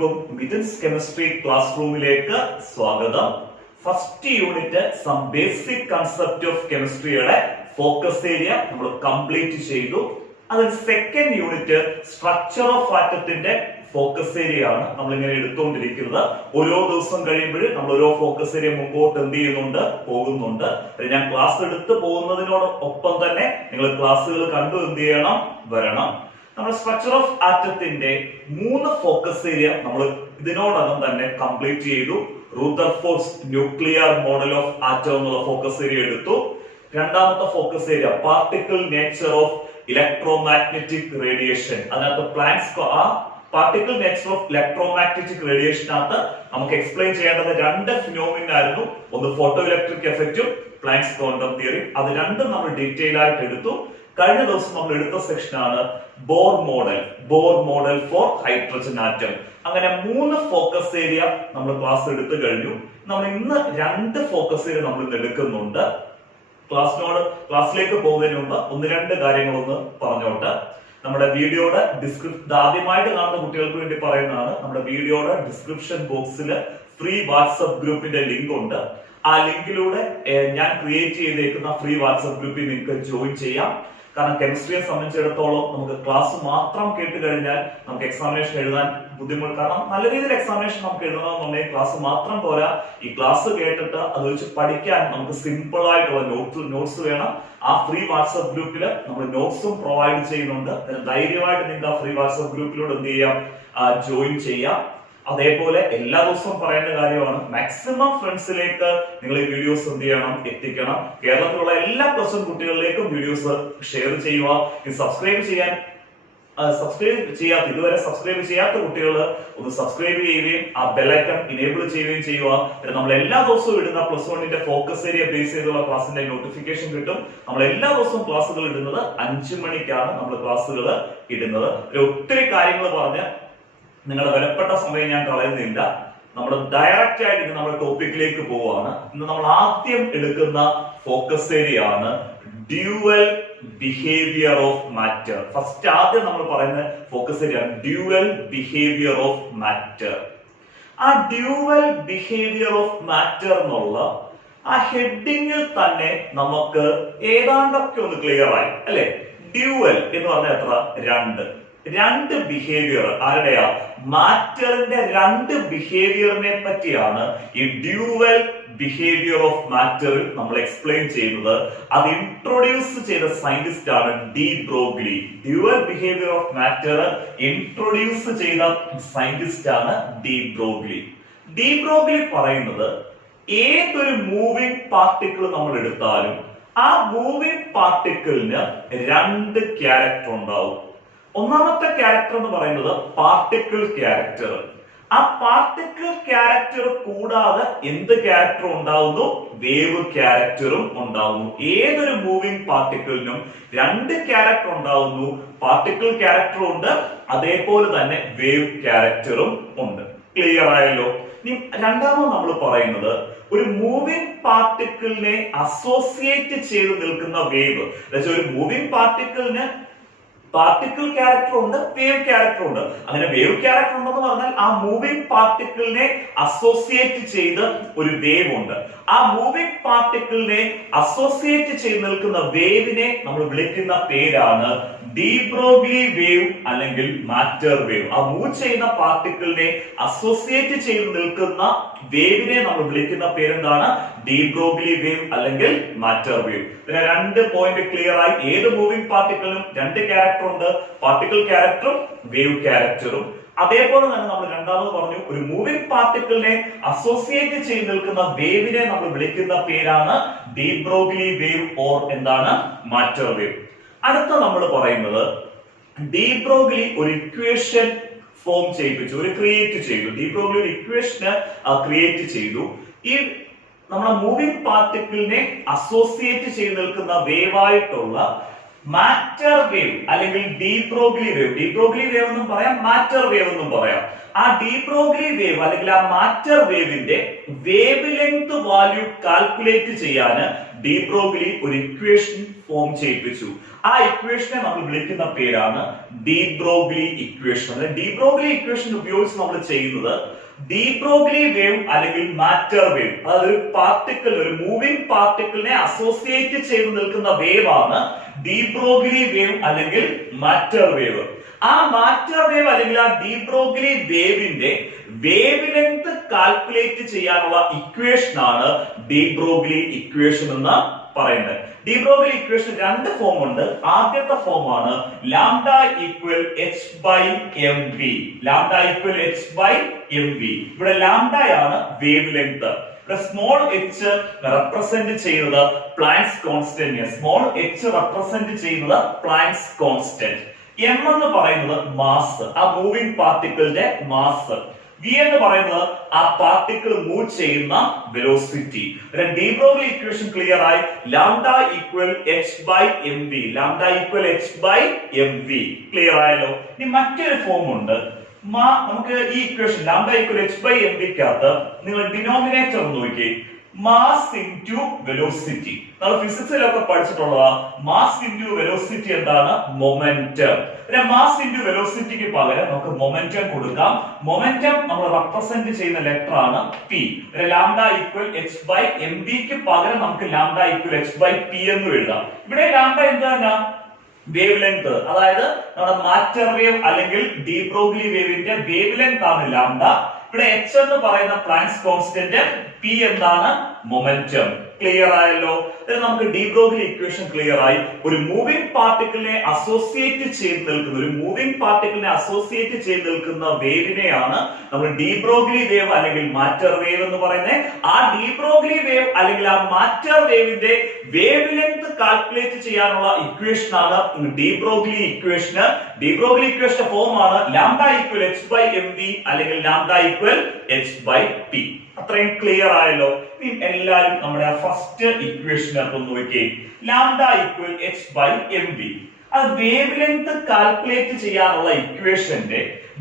ഏവർക്കും Mithun's chemistry class റൂമിലേക്ക് സ്വാഗതം. First unit some basic concept of കെമിസ്ട്രിയുടെ ഫോക്കസ് ഏരിയ നമ്മൾ കംപ്ലീറ്റ് ചെയ്തു. അതിൽ സെക്കൻഡ് യൂണിറ്റ് സ്ട്രക്ചർ ഓഫ് ആറ്റത്തിന്റെ ഫോക്കസ് ഏരിയ ആണ് നമ്മൾ ഇങ്ങനെ എടുത്തുകൊണ്ടിരിക്കുന്നത്. ഓരോ ദിവസം കഴിയുമ്പോഴും നമ്മൾ ഓരോ ഫോക്കസ് ഏരിയ മുമ്പോട്ട് എന്ത് ചെയ്യുന്നുണ്ട്, പോകുന്നുണ്ട്. ഞാൻ ക്ലാസ് എടുത്ത് പോകുന്നതിനോടൊപ്പം തന്നെ നിങ്ങൾ ക്ലാസ്സുകൾ കണ്ടു എന്ത് ചെയ്യണം, വരണം. നമ്മുടെ സ്ട്രക്ചർ ഓഫ് ആറ്റത്തിന്റെ 3 ഫോക്കസ് ഏരിയ നമ്മൾ ഇതിനോടകം തന്നെ കംപ്ലീറ്റ് ചെയ്തു. Rutherford's nuclear model of atom എന്നുള്ള ഫോക്കസ് ഏരിയ എടുത്തു. രണ്ടാമത്തെ focus area particle nature of electromagnetic radiation. അതിനകത്ത് Planck's particle nature of electromagnetic റേഡിയേഷനകത്ത് നമുക്ക് എക്സ്പ്ലെയിൻ ചെയ്യേണ്ടത് 2 ഫിനോമിന ആയിരുന്നു. ഒന്ന് ഫോട്ടോ ഇലക്ട്രിക് എഫക്റ്റും പ്ലാങ്ക്സ് ക്വാണ്ടം തിയറി. അത് രണ്ടും നമ്മൾ ഡീറ്റെയിൽ ആയിട്ട് എടുത്തു. കഴിഞ്ഞ ദിവസം നമ്മൾ എടുത്ത സെക്ഷനാണ് Bohr model for hydrogen atom. അങ്ങനെ 3 ഫോക്കസ് ഏരിയ നമ്മൾ ക്ലാസ് എടുത്തു കഴിഞ്ഞു. നമ്മൾ ഇന്ന് 2 ഫോക്കസ് ഏരിയ നമ്മൾ എടുക്കുന്നുണ്ട്. ക്ലാസ്സിലേക്ക് പോകുന്നതിന് മുമ്പ് 1-2 കാര്യങ്ങളൊന്ന് പറഞ്ഞോട്ടെ. നമ്മുടെ വീഡിയോയുടെ ആദ്യമായിട്ട് കാണുന്ന കുട്ടികൾക്ക് വേണ്ടി പറയുന്നതാണ്. നമ്മുടെ വീഡിയോയുടെ ഡിസ്ക്രിപ്ഷൻ ബോക്സിൽ ഫ്രീ വാട്സ്ആപ്പ് ഗ്രൂപ്പിന്റെ ലിങ്ക് ഉണ്ട്. ആ ലിങ്കിലൂടെ ഞാൻ ക്രിയേറ്റ് ചെയ്തേക്കുന്ന ഫ്രീ വാട്സ്ആപ്പ് ഗ്രൂപ്പിൽ നിങ്ങൾക്ക് ജോയിൻ ചെയ്യാം. കാരണം കെമിസ്ട്രിയെ സംബന്ധിച്ചിടത്തോളം നമുക്ക് ക്ലാസ് മാത്രം കേട്ട് കഴിഞ്ഞാൽ നമുക്ക് എക്സാമിനേഷൻ എഴുതാൻ ബുദ്ധിമുട്ട്. കാരണം നല്ല രീതിയിൽ എക്സാമിനേഷൻ നമുക്ക് എഴുതണമെന്നുണ്ടെങ്കിൽ ക്ലാസ് മാത്രം പോരാ. ഈ ക്ലാസ് കേട്ടിട്ട് അത് വെച്ച് പഠിക്കാൻ നമുക്ക് സിമ്പിൾ ആയിട്ടുള്ള നോട്ട്സ് വേണം. ആ ഫ്രീ വാട്സ്ആപ്പ് ഗ്രൂപ്പിൽ നമ്മൾ നോട്ട്സും പ്രൊവൈഡ് ചെയ്യുന്നുണ്ട്. ധൈര്യമായിട്ട് നിങ്ങൾക്ക് ആ ഫ്രീ വാട്സ്ആപ്പ് ഗ്രൂപ്പിലൂടെ എന്ത് ചെയ്യാം, ജോയിൻ ചെയ്യാം. അതേപോലെ എല്ലാ ദിവസവും പറയേണ്ട കാര്യമാണ്, മാക്സിമം ഫ്രണ്ട്സിലേക്ക് നിങ്ങൾ ഈ വീഡിയോസ് എന്ത് ചെയ്യണം, എത്തിക്കണം. കേരളത്തിലുള്ള എല്ലാ പ്ലസ് കുട്ടികളിലേക്കും വീഡിയോസ് ഷെയർ ചെയ്യുക. ഇതുവരെ സബ്സ്ക്രൈബ് ചെയ്യാത്ത കുട്ടികൾ ഒന്ന് സബ്സ്ക്രൈബ് ചെയ്യുകയും ആ ബെല്ലൈക്കൺ ഇനേബിൾ ചെയ്യുകയും ചെയ്യുക. നമ്മൾ എല്ലാ ദിവസവും ഇടുന്ന +1ന്റെ ഫോക്കസ് ഏരിയ ബേസ് ചെയ്തുള്ള ക്ലാസിന്റെ നോട്ടിഫിക്കേഷൻ കിട്ടും. നമ്മൾ എല്ലാ ദിവസവും ക്ലാസ്സുകൾ ഇടുന്നത് 5 മണിക്കാണ് നമ്മൾ ക്ലാസ്സുകൾ ഇടുന്നത്. ഒത്തിരി കാര്യങ്ങൾ പറഞ്ഞ് നിങ്ങളുടെ വിലപ്പെട്ട സമയം ഞാൻ കളയുന്നില്ല. നമ്മൾ ഡയറക്റ്റ് ആയിട്ട് നമ്മുടെ ടോപ്പിക്കിലേക്ക് പോവാണ്. ഇന്ന് നമ്മൾ ആദ്യം എടുക്കുന്ന ഫോക്കസ് ഏരിയ ആണ് dual behaviour of matter. First ആദ്യം നമ്മൾ പറയുന്ന focus area dual behaviour of matter. ആ ഡ്യുവൽ ബിഹേവിയർ ഓഫ് മാറ്റർ എന്നുള്ള ആ ഹെഡിങ്ങിൽ തന്നെ നമുക്ക് ഏതാണ്ടൊക്കെ ഒന്ന് ക്ലിയർ ആയി അല്ലെ. ഡ്യുവൽ എന്ന് പറഞ്ഞാൽ എത്ര? 2 ബിഹേവിയർ. ആരുടെയാ? മാറ്ററിന്റെ 2 ബിഹേവിയറിനെ പറ്റിയാണ് ഈ ഡ്യുവൽ ബിഹേവിയർ ഓഫ് മാറ്ററിൽ നമ്മൾ എക്സ്പ്ലെയിൻ ചെയ്യുന്നത്. അത് ഇൻട്രൊഡ്യൂസ് ചെയ്ത സയന്റിസ്റ്റ് ആണ് de Broglie. Dual behaviour of matter introduce ചെയ്ത സയന്റിസ്റ്റ് ആണ് ഡി ബ്രോഗ്ലി. ഡി ബ്രോഗ്ലി പറയുന്നത് ഏതൊരു മൂവിംഗ് പാർട്ടിക്കിൾ നമ്മൾ എടുത്താലും ആ മൂവിംഗ് പാർട്ടിക്കിളിന് 2 ക്യാരക്ടർ ഉണ്ടാവും. ഒന്നാമത്തെ ക്യാരക്ടർ എന്ന് പറയുന്നത് പാർട്ടിക്കിൾ ക്യാരക്ടർ. ആ പാർട്ടിക്കിൾ ക്യാരക്ടർ കൂടാതെ എന്ത് ക്യാരക്ടർ ഉണ്ടാവുന്നു? വേവ് ക്യാരക്ടറും ഉണ്ടാവുന്നു. ഏതൊരു മൂവിംഗ് പാർട്ടിക്കിളിനും 2 ക്യാരക്ടർ ഉണ്ടാവുന്നു. പാർട്ടിക്കിൾ ക്യാരക്ടറും ഉണ്ട്, അതേപോലെ തന്നെ വേവ് ക്യാരക്ടറും ഉണ്ട്. ക്ലിയർ ആയല്ലോ? ഇനി രണ്ടാമത് നമ്മൾ പറയുന്നത് ഒരു മൂവിംഗ് പാർട്ടിക്കിളിനെ അസോസിയേറ്റ് ചെയ്ത് നിൽക്കുന്ന വേവ്. ഒരു മൂവിംഗ് പാർട്ടിക്കിളിന് പാർട്ടിക്കിൾ ക്യാരക്ടർ ഉണ്ട്, വേവ് ക്യാരക്ടർ ഉണ്ട്. അങ്ങനെ വേവ് ക്യാരക്ടർ ഉണ്ടെന്ന് പറഞ്ഞാൽ ആ മൂവിംഗ് പാർട്ടിക്കിളിനെ അസോസിയേറ്റ് ചെയ്ത് ഒരു വേവ് ഉണ്ട്. ആ മൂവിംഗ് പാർട്ടിക്കിളിനെ അസോസിയേറ്റ് ചെയ്ത് നിൽക്കുന്ന വേവിനെ നമ്മൾ വിളിക്കുന്ന പേരാണ് ഡി ബ്രോഗ്ലി വേവ് അല്ലെങ്കിൽ മാറ്റർ വേവ്. ആ മൂവ് ചെയ്യുന്ന പാർട്ടിക്കിളിനെ അസോസിയേറ്റ് ചെയ്ത് നിൽക്കുന്ന വേവിനെ നമ്മൾ വിളിക്കുന്ന പേരെന്താണ്? ഡി ബ്രോഗ്ലി വേവ് അല്ലെങ്കിൽ മാറ്റർ വേവ്. പിന്നെ 2 പോയിന്റ് ക്ലിയർ ആയി. ഏത് മൂവിംഗ് പാർട്ടിക്കിളിനും 2 ക്യാരക്ടർ ഉണ്ട്, പാർട്ടിക്കിൾ ക്യാരക്ടറും വേവ് ക്യാരക്ടറും. അതേപോലെ തന്നെ നമ്മൾ രണ്ടാമത് പറഞ്ഞു ഒരു മൂവിംഗ് പാർട്ടിക്കിളിനെ അസോസിയേറ്റ് ചെയ്ത് നിൽക്കുന്ന വേവിനെ നമ്മൾ വിളിക്കുന്ന പേരാണ് ഡി ബ്രോഗ്ലി വേവ് ഓർ എന്താണ്? Matter wave. അടുത്ത നമ്മൾ പറയുന്നത് ഡി ബ്രോഗ്ലി ഒരു ഇക്വേഷൻ ഫോം ചെയ്യിപ്പിച്ചു, ക്രിയേറ്റ് ചെയ്തു. ഡി ബ്രോഗ്ലി ഒരു ഇക്വേഷന് ക്രിയേറ്റ് ചെയ്തു. ഈ നമ്മുടെ മൂവിംഗ് പാർട്ടിക്കിളിനെ അസോസിയേറ്റ് ചെയ്ത് നിൽക്കുന്ന വേവായിട്ടുള്ള മാറ്റർ വേവ് അല്ലെങ്കിൽ D Broglie wave, D Broglie wave എന്നും പറയാം, മാറ്റർ വേവ് എന്നും പറയാം. ആ ഡി ബ്രോഗ്ലി വേവ് അല്ലെങ്കിൽ ആ മാറ്റർ വേവിന്റെ വേവ് ലെങ്ത് വാല്യൂ കാൽക്കുലേറ്റ് ചെയ്യാൻ ഡി ബ്രോഗ്ലി ഒരു ഇക്വേഷൻ ഫോം ചെയ്യിപ്പിച്ചു. ആ ഇക്വേഷനെ നമ്മൾ വിളിക്കുന്ന പേരാണ് D Broglie equation. De Broglie equation ഉപയോഗിച്ച് നമ്മൾ ചെയ്യുന്നത് ഡി ബ്രോഗ്ലി വേവ് അല്ലെങ്കിൽ മാറ്റർ വേവ്, അതായത് ഒരു പാർട്ടിക്കിൾ, ഒരു മൂവിംഗ് പാർട്ടിക്കിളിനെ അസോസിയേറ്റ് ചെയ്ത് നിൽക്കുന്ന വേവ് ആണ് ഡി ബ്രോഗ്ലി വേവ് അല്ലെങ്കിൽ മാറ്റർ വേവ്. ആ മാറ്റർ വേവ് അല്ലെങ്കിൽ ആ ഡി ബ്രോഗ്ലി വേവിന്റെ വേവ് ലെങ്ത് കാൽക്കുലേറ്റ് ചെയ്യാനുള്ള ഇക്വേഷൻ ആണ് ഡി ബ്രോഗ്ലി ഇക്വേഷൻ എന്ന് പറയുന്നത്. ഡി ബ്രോഗ്ലി ഇക്വേഷൻ രണ്ട് ഫോം ഉണ്ട്. ആദ്യത്തെ ഫോം ആണ് lambda equal H by M V. Lambda equal H by M V. ഇവിടെ ലാംഡയാണ് വേവ് ലെങ്ത്. ഇവിടെ സ്മോൾ എച്ച് റെപ്രസെന്റ് ചെയ്യുന്നത് Planck's constant. Small H represent ചെയ്യുന്നത് പ്ലാങ്ക്സ് കോൺസ്റ്റന്റ്. എം എന്ന് പറയുന്നത് മാസ്, ആ മൂവിംഗ് പാർട്ടിക്കിളിന്റെ മാസ്. വി എന്ന് പറയുന്നത് ആ പാർട്ടിക്കിൾ മൂവ് ചെയ്യുന്ന velocity. D Broglie equation clear ആയി. Lambda equal H by M V. Lambda equal H by M V clear ആയല്ലോ. ഇനി മറ്റൊരു ഫോം ഉണ്ട്. നമുക്ക് ഈ equation lambda equal H by M വിക്കകത്ത് നിങ്ങൾ ഡിനോമിനേറ്റർ നോക്കിയേ, മാസ് ഇൻറ്റു വെലോസിറ്റി. നമ്മൾ ഫിസിക്സിലൊക്കെ പഠിച്ചിട്ടുള്ള മാസ് ഇൻറ്റു വെലോസിറ്റി എന്താണ്? മൊമെന്റം. പിന്നെ മാസ് ഇൻറ്റു വെലോസിറ്റിക്ക് പകരം നമുക്ക് മൊമെന്റം കൊടുക്കാം. മൊമെന്റം നമ്മൾ റെപ്രസെന്റ് ചെയ്യുന്ന ലെറ്റർ ആണ് P. Lambda equal H by M വിക്ക് പകരം നമുക്ക് lambda equal H by P എന്ന് എഴുതാം. ഇവിടെ ലാംഡ എന്താണ്? വേവ് ലെങ്ത്, അതായത് നമ്മുടെ മാറ്റർ വേവ് അല്ലെങ്കിൽ ഡി ബ്രോഗ്ലി വേവിന്റെ വേവ് ലെങ്ത് ആണ് ലാംഡ. ഇവിടെ എച്ച് എന്ന് പറയുന്ന പ്ലാങ്ക്സ് കോൺസ്റ്റന്റ്, പി എന്താണ്? മൊമെന്റം. ക്ലിയർ ആയല്ലോ. നമുക്ക് ഡി ബ്രോഗ്ലി ഇക്വേഷൻ ക്ലിയർ ആയി. ഒരു മൂവിംഗ് പാർട്ടിക്കിളിനെ അസോസിയേറ്റ് ചെയ്ത് നിൽക്കുന്ന വേവിനെയാണ് നമ്മൾ ഡി ബ്രോഗ്ലി വേവ് അല്ലെങ്കിൽ മാറ്റർ വേവ് എന്ന് പറയുന്നത്. ആ ഡി ബ്രോഗ്ലി വേവ് അല്ലെങ്കിൽ ആ മാറ്റർ വേവിന്റെ വേവ് ലെങ്ത് കാൽക്കുലേറ്റ് ചെയ്യാനുള്ള ഇക്വേഷൻ ആണ് de Broglie equation. De Broglie equation form ആണ് lambda equal H by M V അല്ലെങ്കിൽ lambda equal H by P. അത്രയും ക്ലിയർ ആയല്ലോ. ഇനി എല്ലാവരും നമ്മുടെ ഫസ്റ്റ് ഇക്വേഷൻ ഒന്ന് നോക്കിയേ. Lambda equal H by M V. അത് വേവ് ലെങ്ത് കാൽക്കുലേറ്റ് ചെയ്യാനുള്ള ഇക്വേഷന്റെ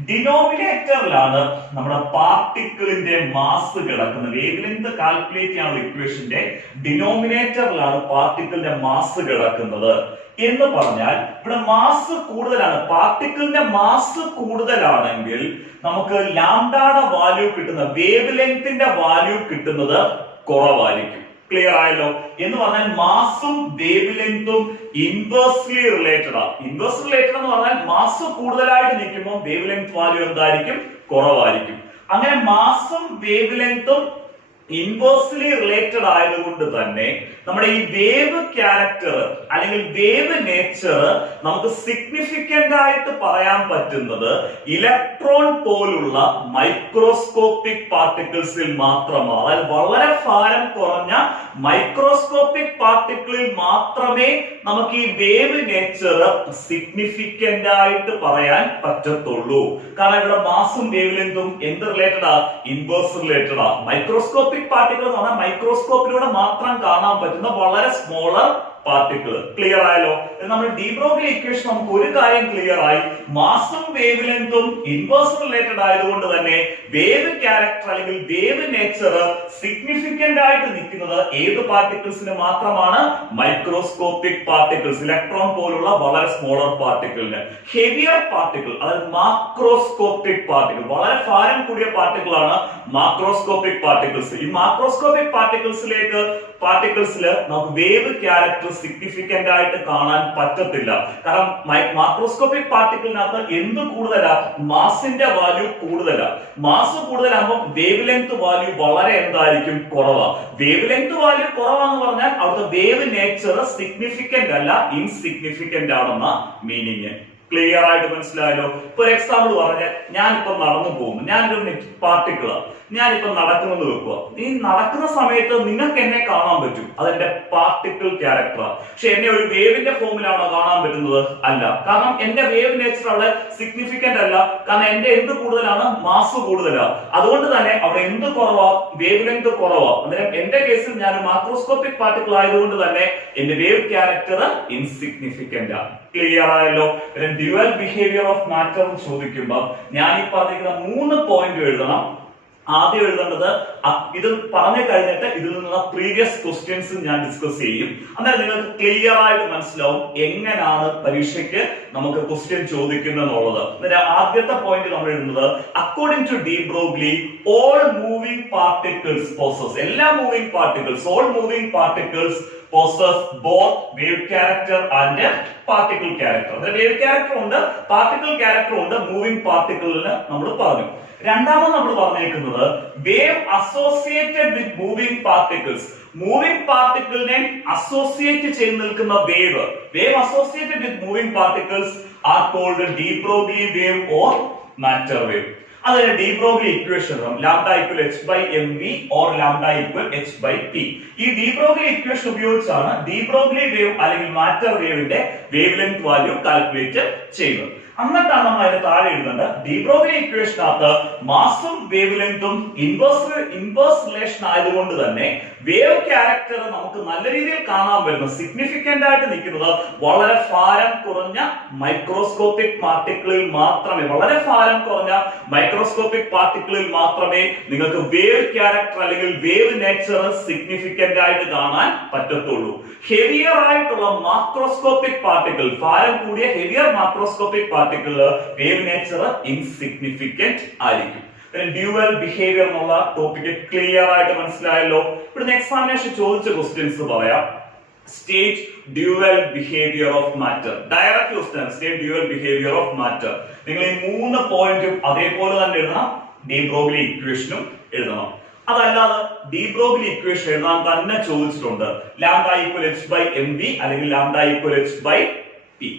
ഡിനോമിനേറ്ററിലാണ് നമ്മുടെ പാർട്ടിക്കിളിന്റെ മാസ് കിടക്കുന്നത്. വേവ് ലെങ്ത് കാൽക്കുലേറ്റ് ചെയ്യാനുള്ള ഇക്വേഷന്റെ ഡിനോമിനേറ്ററിലാണ് പാർട്ടിക്കിളിന്റെ മാസ് കിടക്കുന്നത്. എന്ന് പറഞ്ഞാൽ ഇവിടെ മാസ് കൂടുതലാണ്, പാർട്ടിക്കിളിന്റെ മാസ് കൂടുതലാണെങ്കിൽ നമുക്ക് ലാംഡയുടെ വാല്യൂ കിട്ടുന്ന വേവ് ലെങ്ത്തിന്റെ വാല്യൂ കിട്ടുന്നത് കുറവായിരിക്കും. ക്ലിയർ ആയല്ലോ. എന്ന് പറഞ്ഞാൽ മാസും വേവ് ലെങ്തും ഇൻവേഴ്സ്ലി റിലേറ്റഡ് ആണ്. ഇൻവേഴ്സ് റിലേറ്റഡ് എന്ന് പറഞ്ഞാൽ മാസ് കൂടുതലായിട്ട് നിൽക്കുമ്പോൾ വേവ് ലെങ്ത് വാല്യൂ എന്തായിരിക്കും? കുറവായിരിക്കും. അങ്ങനെ മാസും വേവ് ലെങ്തും ഇൻവേഴ്സ്ലി റിലേറ്റഡ് ആയതുകൊണ്ട് തന്നെ നമ്മുടെ ഈ വേവ് ക്യാരക്ടർ അല്ലെങ്കിൽ വേവ് നേച്ചർ നമുക്ക് സിഗ്നിഫിക്കന്റ് ആയിട്ട് പറയാൻ പറ്റുന്നത് ഇലക്ട്രോൺ പോലുള്ള മൈക്രോസ്കോപ്പിക് പാർട്ടിക്കിൾസിൽ മാത്രമാണ്. അതായത് വളരെ ഭാരം കുറഞ്ഞ മൈക്രോസ്കോപ്പിക് പാർട്ടിക്കിളിൽ മാത്രമേ നമുക്ക് ഈ വേവ് നേച്ചർ സിഗ്നിഫിക്കന്റ് ആയിട്ട് പറയാൻ പറ്റത്തുള്ളൂ. കാരണം ഇവിടെ മാസും വേവ് ലെങ്തും എന്ത് റിലേറ്റഡ് ആ? ഇൻവേഴ്സ് റിലേറ്റഡ് ആ. മൈക്രോസ്കോപ്പിക് പാർട്ടിക്കിൾ എന്ന് പറഞ്ഞാൽ മൈക്രോസ്കോപ്പിലൂടെ മാത്രം കാണാൻ പറ്റുന്ന വളരെ സ്മോളർ പാർട്ടിക്കിൾ. ക്ലിയർ ആയല്ലോ. നമ്മൾ ഡി ബ്രോഗ്ലി ഇക്വേഷൻ നമുക്ക് ഒരു കാര്യം ക്ലിയർ ആയി. മാസും വേവ് ലെങ്തും ഇൻവേഴ്സ് റിലേറ്റഡ് ആയതുകൊണ്ട് തന്നെ വേവ് ക്യാരക്ടർ അല്ലെങ്കിൽ വേവ് നേച്ചർ സിഗ്നിഫിക്കന്റ് ആയിട്ട് നിൽക്കുന്നത് ഏത് പാർട്ടിക്കിൾസിന് മാത്രമാണ്? മൈക്രോസ്കോപ്പിക് പാർട്ടിക്കിൾസ്, ഇലക്ട്രോൺ പോലുള്ള വളരെ സ്മോളർ പാർട്ടിക്കിളിന്. ഹെവിയർ പാർട്ടിക്കിൾ, അതായത് മാക്രോസ്കോപ്പിക് പാർട്ടിക്കിൾ, വളരെ ഭാരം കൂടിയ പാർട്ടിക്കിൾ ആണ് മാക്രോസ്കോപ്പിക് പാർട്ടിക്കിൾസ്. ഈ മാക്രോസ്കോപ്പിക് പാർട്ടിക്കിൾസിൽ നമുക്ക് വേവ് ക്യാരക്ടർ സിഗ്നിഫിക്കന്റ് ആയിട്ട് കാണാൻ പറ്റത്തില്ല. കാരണം മാക്രോസ്കോപ്പിക് പാർട്ടിക്കിളിനകത്ത് എന്ത് കൂടുതലാ? മാസിന്റെ വാല്യൂ കൂടുതലാ. മാസ് കൂടുതലാകുമ്പോൾ വേവ് ലെങ്ത് വാല്യൂ വളരെ എന്തായിരിക്കും? കുറവാ. വേവ് ലെങ്ത് വാല്യൂ കുറവാന്ന് പറഞ്ഞാൽ അവിടുത്തെ വേവ് നേച്ചർ സിഗ്നിഫിക്കന്റ് അല്ല, ഇൻസിഗ്നിഫിക്കന്റ് ആണെന്ന മീനിങ്. ക്ലിയർ ആയിട്ട് മനസ്സിലായല്ലോ. ഇപ്പൊ ഒരു എക്സാമ്പിൾ പറഞ്ഞാൽ, ഞാനിപ്പോ നടന്നു പോകുന്നു, ഞാനൊരു പാർട്ടിക്കിളാണ്. ഞാനിപ്പോ നടക്കുമെന്ന് വെക്കുക. ഈ നടക്കുന്ന സമയത്ത് നിങ്ങൾക്ക് എന്നെ കാണാൻ പറ്റും, അതെന്റെ പാർട്ടിക്കിൾ ക്യാരക്ടറാണ്. പക്ഷെ എന്നെ ഒരു വേവിന്റെ ഫോമിലാണോ കാണാൻ പറ്റുന്നത്? അല്ല. കാരണം എന്റെ വേവ് നേച്ചർ അവിടെ സിഗ്നിഫിക്കന്റ് അല്ല. കാരണം എന്റെ എന്ത് കൂടുതലാണ്? മാസ് കൂടുതലാണ്. അതുകൊണ്ട് തന്നെ അവിടെ എന്ത് കുറവാ? വേവ് ലെങ്ത് കുറവാ. അന്നേരം എന്റെ കേസിൽ ഞാൻ മാക്രോസ്കോപ്പിക് പാർട്ടിക്കിൾ ആയതുകൊണ്ട് തന്നെ എന്റെ വേവ് ക്യാരക്ടർ ഇൻസിഗ്നിഫിക്കന്റ് ആണ്. ക്ലിയർ ആയല്ലോ? ഡ്യുവൽ ബിഹേവിയർ ഓഫ് മാറ്റർ ചോദിക്കുമ്പോൾ ഞാൻ ഈ പറഞ്ഞിരിക്കുന്ന 3 പോയിന്റ് എഴുതണം. ആദ്യം എഴുതേണ്ടത് ഇത് പറഞ്ഞു കഴിഞ്ഞിട്ട് ഇതിൽ നിന്നുള്ള പ്രീവിയസ് ക്വസ്റ്റ്യൻസ് ഞാൻ ഡിസ്കസ് ചെയ്യും. അന്നേരം നിങ്ങൾക്ക് ക്ലിയർ ആയിട്ട് മനസ്സിലാവും എങ്ങനെയാണ് പരീക്ഷയ്ക്ക് നമുക്ക് ക്വസ്റ്റ്യൻ ചോദിക്കുന്നുള്ളത്. അന്നേരം ആദ്യത്തെ പോയിന്റ് നമ്മൾ എഴുതുന്നത് according to de Broglie all moving particles possess, എല്ലാ moving particles, all moving particles possess both wave character and particle character. Wave character ഉണ്ട്, പാർട്ടിക്കിൾ ക്യാരക്ടർ ഉണ്ട്, മൂവിംഗ് പാർട്ടിക്കിളിന് നമ്മൾ പറഞ്ഞു. രണ്ടാമത് നമ്മൾ പറഞ്ഞേക്കുന്നത് wave associated with moving particles, moving പാർട്ടിക്കിളിനെ അസോസിയേറ്റ് ചെയ്ത് നിൽക്കുന്ന wave, wave associated with moving particles are called de Broglie wave or matter wave. അതിന് de Broglie equation lambda equal h by mv or lambda equal h by p. ഈ de Broglie equation ഉപയോഗിച്ചാണ് de Broglie wave അല്ലെങ്കിൽ matter വേവിന്റെ wavelength value calculate ചെയ്യുന്നത്. എന്നിട്ടാണ് നമ്മൾ അതിന് താഴെ എഴുതേണ്ടത് ഡി ബ്രോഗ്ലി ഇക്വേഷനകത്ത് മാസും വേവ് ലെങ്തും ഇൻവേഴ്സ് റിലേഷൻ ആയതുകൊണ്ട് തന്നെ വേവ് ക്യാരക്ടർ നമുക്ക് നല്ല രീതിയിൽ കാണാൻ പറ്റുന്ന സിഗ്നിഫിക്കന്റ് ആയിട്ട് നിൽക്കുന്നത് വളരെ ഭാരം കുറഞ്ഞ മൈക്രോസ്കോപ്പിക് പാർട്ടിക്കിളിൽ മാത്രമേ, വളരെ ഭാരം കുറഞ്ഞ മൈക്രോസ്കോപ്പിക് പാർട്ടിക്കിളിൽ മാത്രമേ നിങ്ങൾക്ക് വേവ് ക്യാരക്ടർ അല്ലെങ്കിൽ വേവ് നേച്ചർ സിഗ്നിഫിക്കന്റ് ആയിട്ട് കാണാൻ പറ്റത്തുള്ളൂ. ഹെവിയർ ആയിട്ടുള്ള മാക്രോസ്കോപ്പിക് പാർട്ടിക്കിൾ, ഭാരം കൂടിയ heavier macroscopic particle wave nature insignificant ആയിരിക്കും. ഡ്യുവൽ ബിഹേവിയർ എന്നുള്ള ടോപ്പിക് ക്ലിയർ ആയിട്ട് മനസ്സിലായല്ലോ? ഇവിടുന്ന് എക്സാമിനേഷൻ ചോദിച്ച ക്വസ്റ്റ്യൻസ് പറയാം. State dual behaviour of matter, direct question. State dual behaviour of matter. നിങ്ങൾ ഈ 3 പോയിന്റും അതേപോലെ തന്നെ എഴുതണം, ഡി ബ്രോഗ്ലി ഇക്വേഷനും എഴുതണം. അതല്ലാതെ ഡി ബ്രോഗ്ലി ഇക്വേഷൻ എഴുതാൻ തന്നെ ചോദിച്ചിട്ടുണ്ട്, lambda equal h by mv അല്ലെങ്കിൽ lambda equal h by p.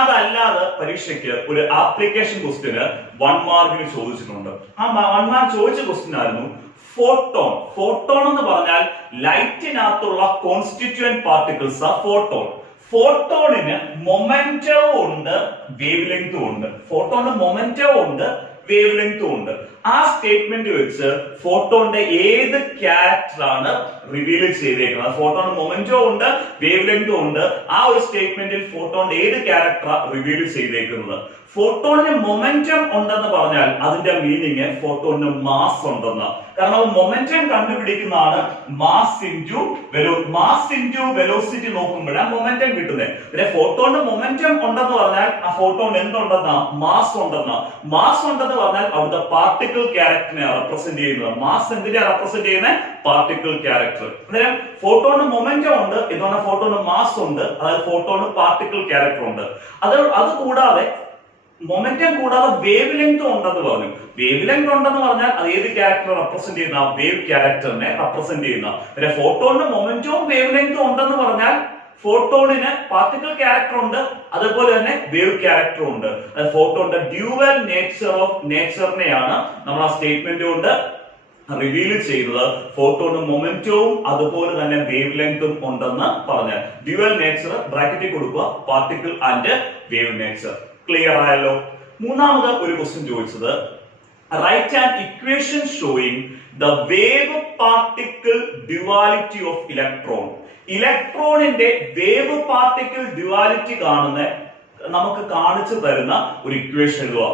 അതല്ലാതെ പരീക്ഷയ്ക്ക് ഒരു ആപ്ലിക്കേഷൻ ക്വസ്റ്റ്യന് 1 മാർക്കിന് ചോദിച്ചിട്ടുണ്ട്. ആ 1 മാർക്ക് ചോദിച്ച ക്വസ്റ്റ്യൻ ആയിരുന്നു ഫോട്ടോൺ. ഫോട്ടോൺ എന്ന് പറഞ്ഞാൽ ലൈറ്റിനകത്തുള്ള കോൺസ്റ്റിറ്റ്യൂവന്റ് പാർട്ടിക്കിൾസ് ആ ഫോട്ടോൺ. ഫോട്ടോണിന് മൊമെന്റവും ഉണ്ട്, വേവ് ലെങ്തും ഉണ്ട്. ഫോട്ടോണിന് മൊമെന്റവും ഉണ്ട്, വേവ് ലെങ്തും ഉണ്ട്. ആ സ്റ്റേറ്റ്മെന്റ് വെച്ച് ഫോട്ടോണിന്റെ ഏത് ക്യാരക്ടർ ആണ് റിവീൽ ചെയ്തേക്കുന്നത്? ഫോട്ടോണിന് മൊമെന്റോ ഉണ്ട്, വേവ് ലെങ്തും ഉണ്ട്. ആ ഒരു സ്റ്റേറ്റ്മെന്റിൽ ഫോട്ടോണിന്റെ ഏത് ക്യാരക്ടറാണ് റിവീൽ ചെയ്തേക്കുന്നത്? ഫോട്ടോണിന് മൊമെന്റം ഉണ്ടെന്ന് പറഞ്ഞാൽ അതിന്റെ മീനിങ് ഫോട്ടോണിന് മാസ് ഉണ്ടെന്ന്. കാരണം മൊമെന്റം കണ്ടുപിടിക്കുന്നതാണ് മാസ് ഇൻറ്റു വെലോസിറ്റി നോക്കുമ്പോഴാണ് മൊമെന്റം കിട്ടുന്നത്. പിന്നെ ഫോട്ടോണിന് മൊമെന്റം ഉണ്ടെന്ന് പറഞ്ഞാൽ ആ ഫോട്ടോൺ എന്തുണ്ടെന്നാ? മാസ് ഉണ്ടെന്നാ. മാസ് ഉണ്ടെന്ന് പറഞ്ഞാൽ അവിടുത്തെ പാർട്ടിക്കിൾ ക്യാരക്ടറിനെ റെപ്രസെന്റ് ചെയ്യുന്നത്. മാസ് എന്തിനാ റെപ്രസെന്റ് ചെയ്യുന്നത്? Particle character. അന്നേരം ഫോട്ടോണിന് മൊമെന്റം ഉണ്ട് എന്ന് പറഞ്ഞാൽ ഫോട്ടോണിന് മാസ് ഉണ്ട്, അതായത് ഫോട്ടോണിന് പാർട്ടിക്കിൾ ക്യാരക്ടർ ഉണ്ട്. അത് കൂടാതെ മൊമെന്റം കൂടാതെ വേവ് ലെങ്ത് ഉണ്ടെന്ന് പറഞ്ഞു. വേവ് ലെങ്ത് ഉണ്ടെന്ന് പറഞ്ഞാൽ അത് ഏത് ക്യാരക്ടർ റെപ്രസെന്റ് ചെയ്യുന്ന? വേവ് ക്യാരക്ടറിനെ റെപ്രസെന്റ് ചെയ്യുന്ന. പിന്നെ ഫോട്ടോണിന് മൊമെന്റവും വേവ് ലെങ്തും ഉണ്ടെന്ന് പറഞ്ഞാൽ ഫോട്ടോണിന് പാർട്ടിക്കിൾ ക്യാരക്ടർ ഉണ്ട്, അതുപോലെ തന്നെ വേവ് ക്യാരക്ടർ ഉണ്ട്. ഫോട്ടോണിന്റെ ഡ്യുവൽ നേച്ചറിനെയാണ് നമ്മൾ ആ സ്റ്റേറ്റ്മെന്റ് കൊണ്ട് റിവീൽ ചെയ്തത്. ഫോട്ടോണിന് മൊമെന്റവും അതുപോലെ തന്നെ വേവ് ലെങ്തും ഉണ്ടെന്ന് പറഞ്ഞാൽ ഡ്യുവൽ നേച്ചർ ബ്രാക്കറ്റിൽ കൊടുക്കുക, particle and wave nature. Clear ആയല്ലോ? മൂന്നാമത് ഒരു ക്വസ്റ്റ്യൻ ചോദിച്ചത് write an equation showing the wave particle duality of electron. ഇലക്ട്രോണിന്റെ വേവ് പാർട്ടിക്കിൾ ഡ്യുവാലിറ്റി നമുക്ക് കാണിച്ചു തരുന്ന ഒരു ഇക്വേഷൻ എഴുതുക.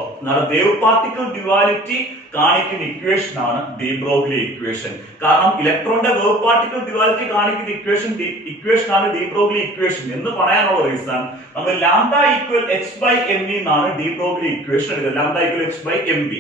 വേവ് പാർട്ടിക്കിൾ ഡ്യുവാലിറ്റി കാണിക്കുന്ന ഇക്വേഷൻ ആണ് ഡി ബ്രോഗ്ലി ഇക്വേഷൻ. കാരണം ഇലക്ട്രോണിന്റെ വേവ് പാർട്ടിക്കിൾ ഡ്യുവാലിറ്റി കാണിക്കുന്ന ഇക്വേഷൻ ആണ് ഡി ബ്രോഗ്ലി ഇക്വേഷൻ എന്ന് പറയാനുള്ള റീസൺ നമ്മൾ lambda equal h by mv എന്നാണ് ഡി ബ്രോഗ്ലി ഇക്വേഷൻ എടുക്കുന്നത്. Lambda equal h by mv.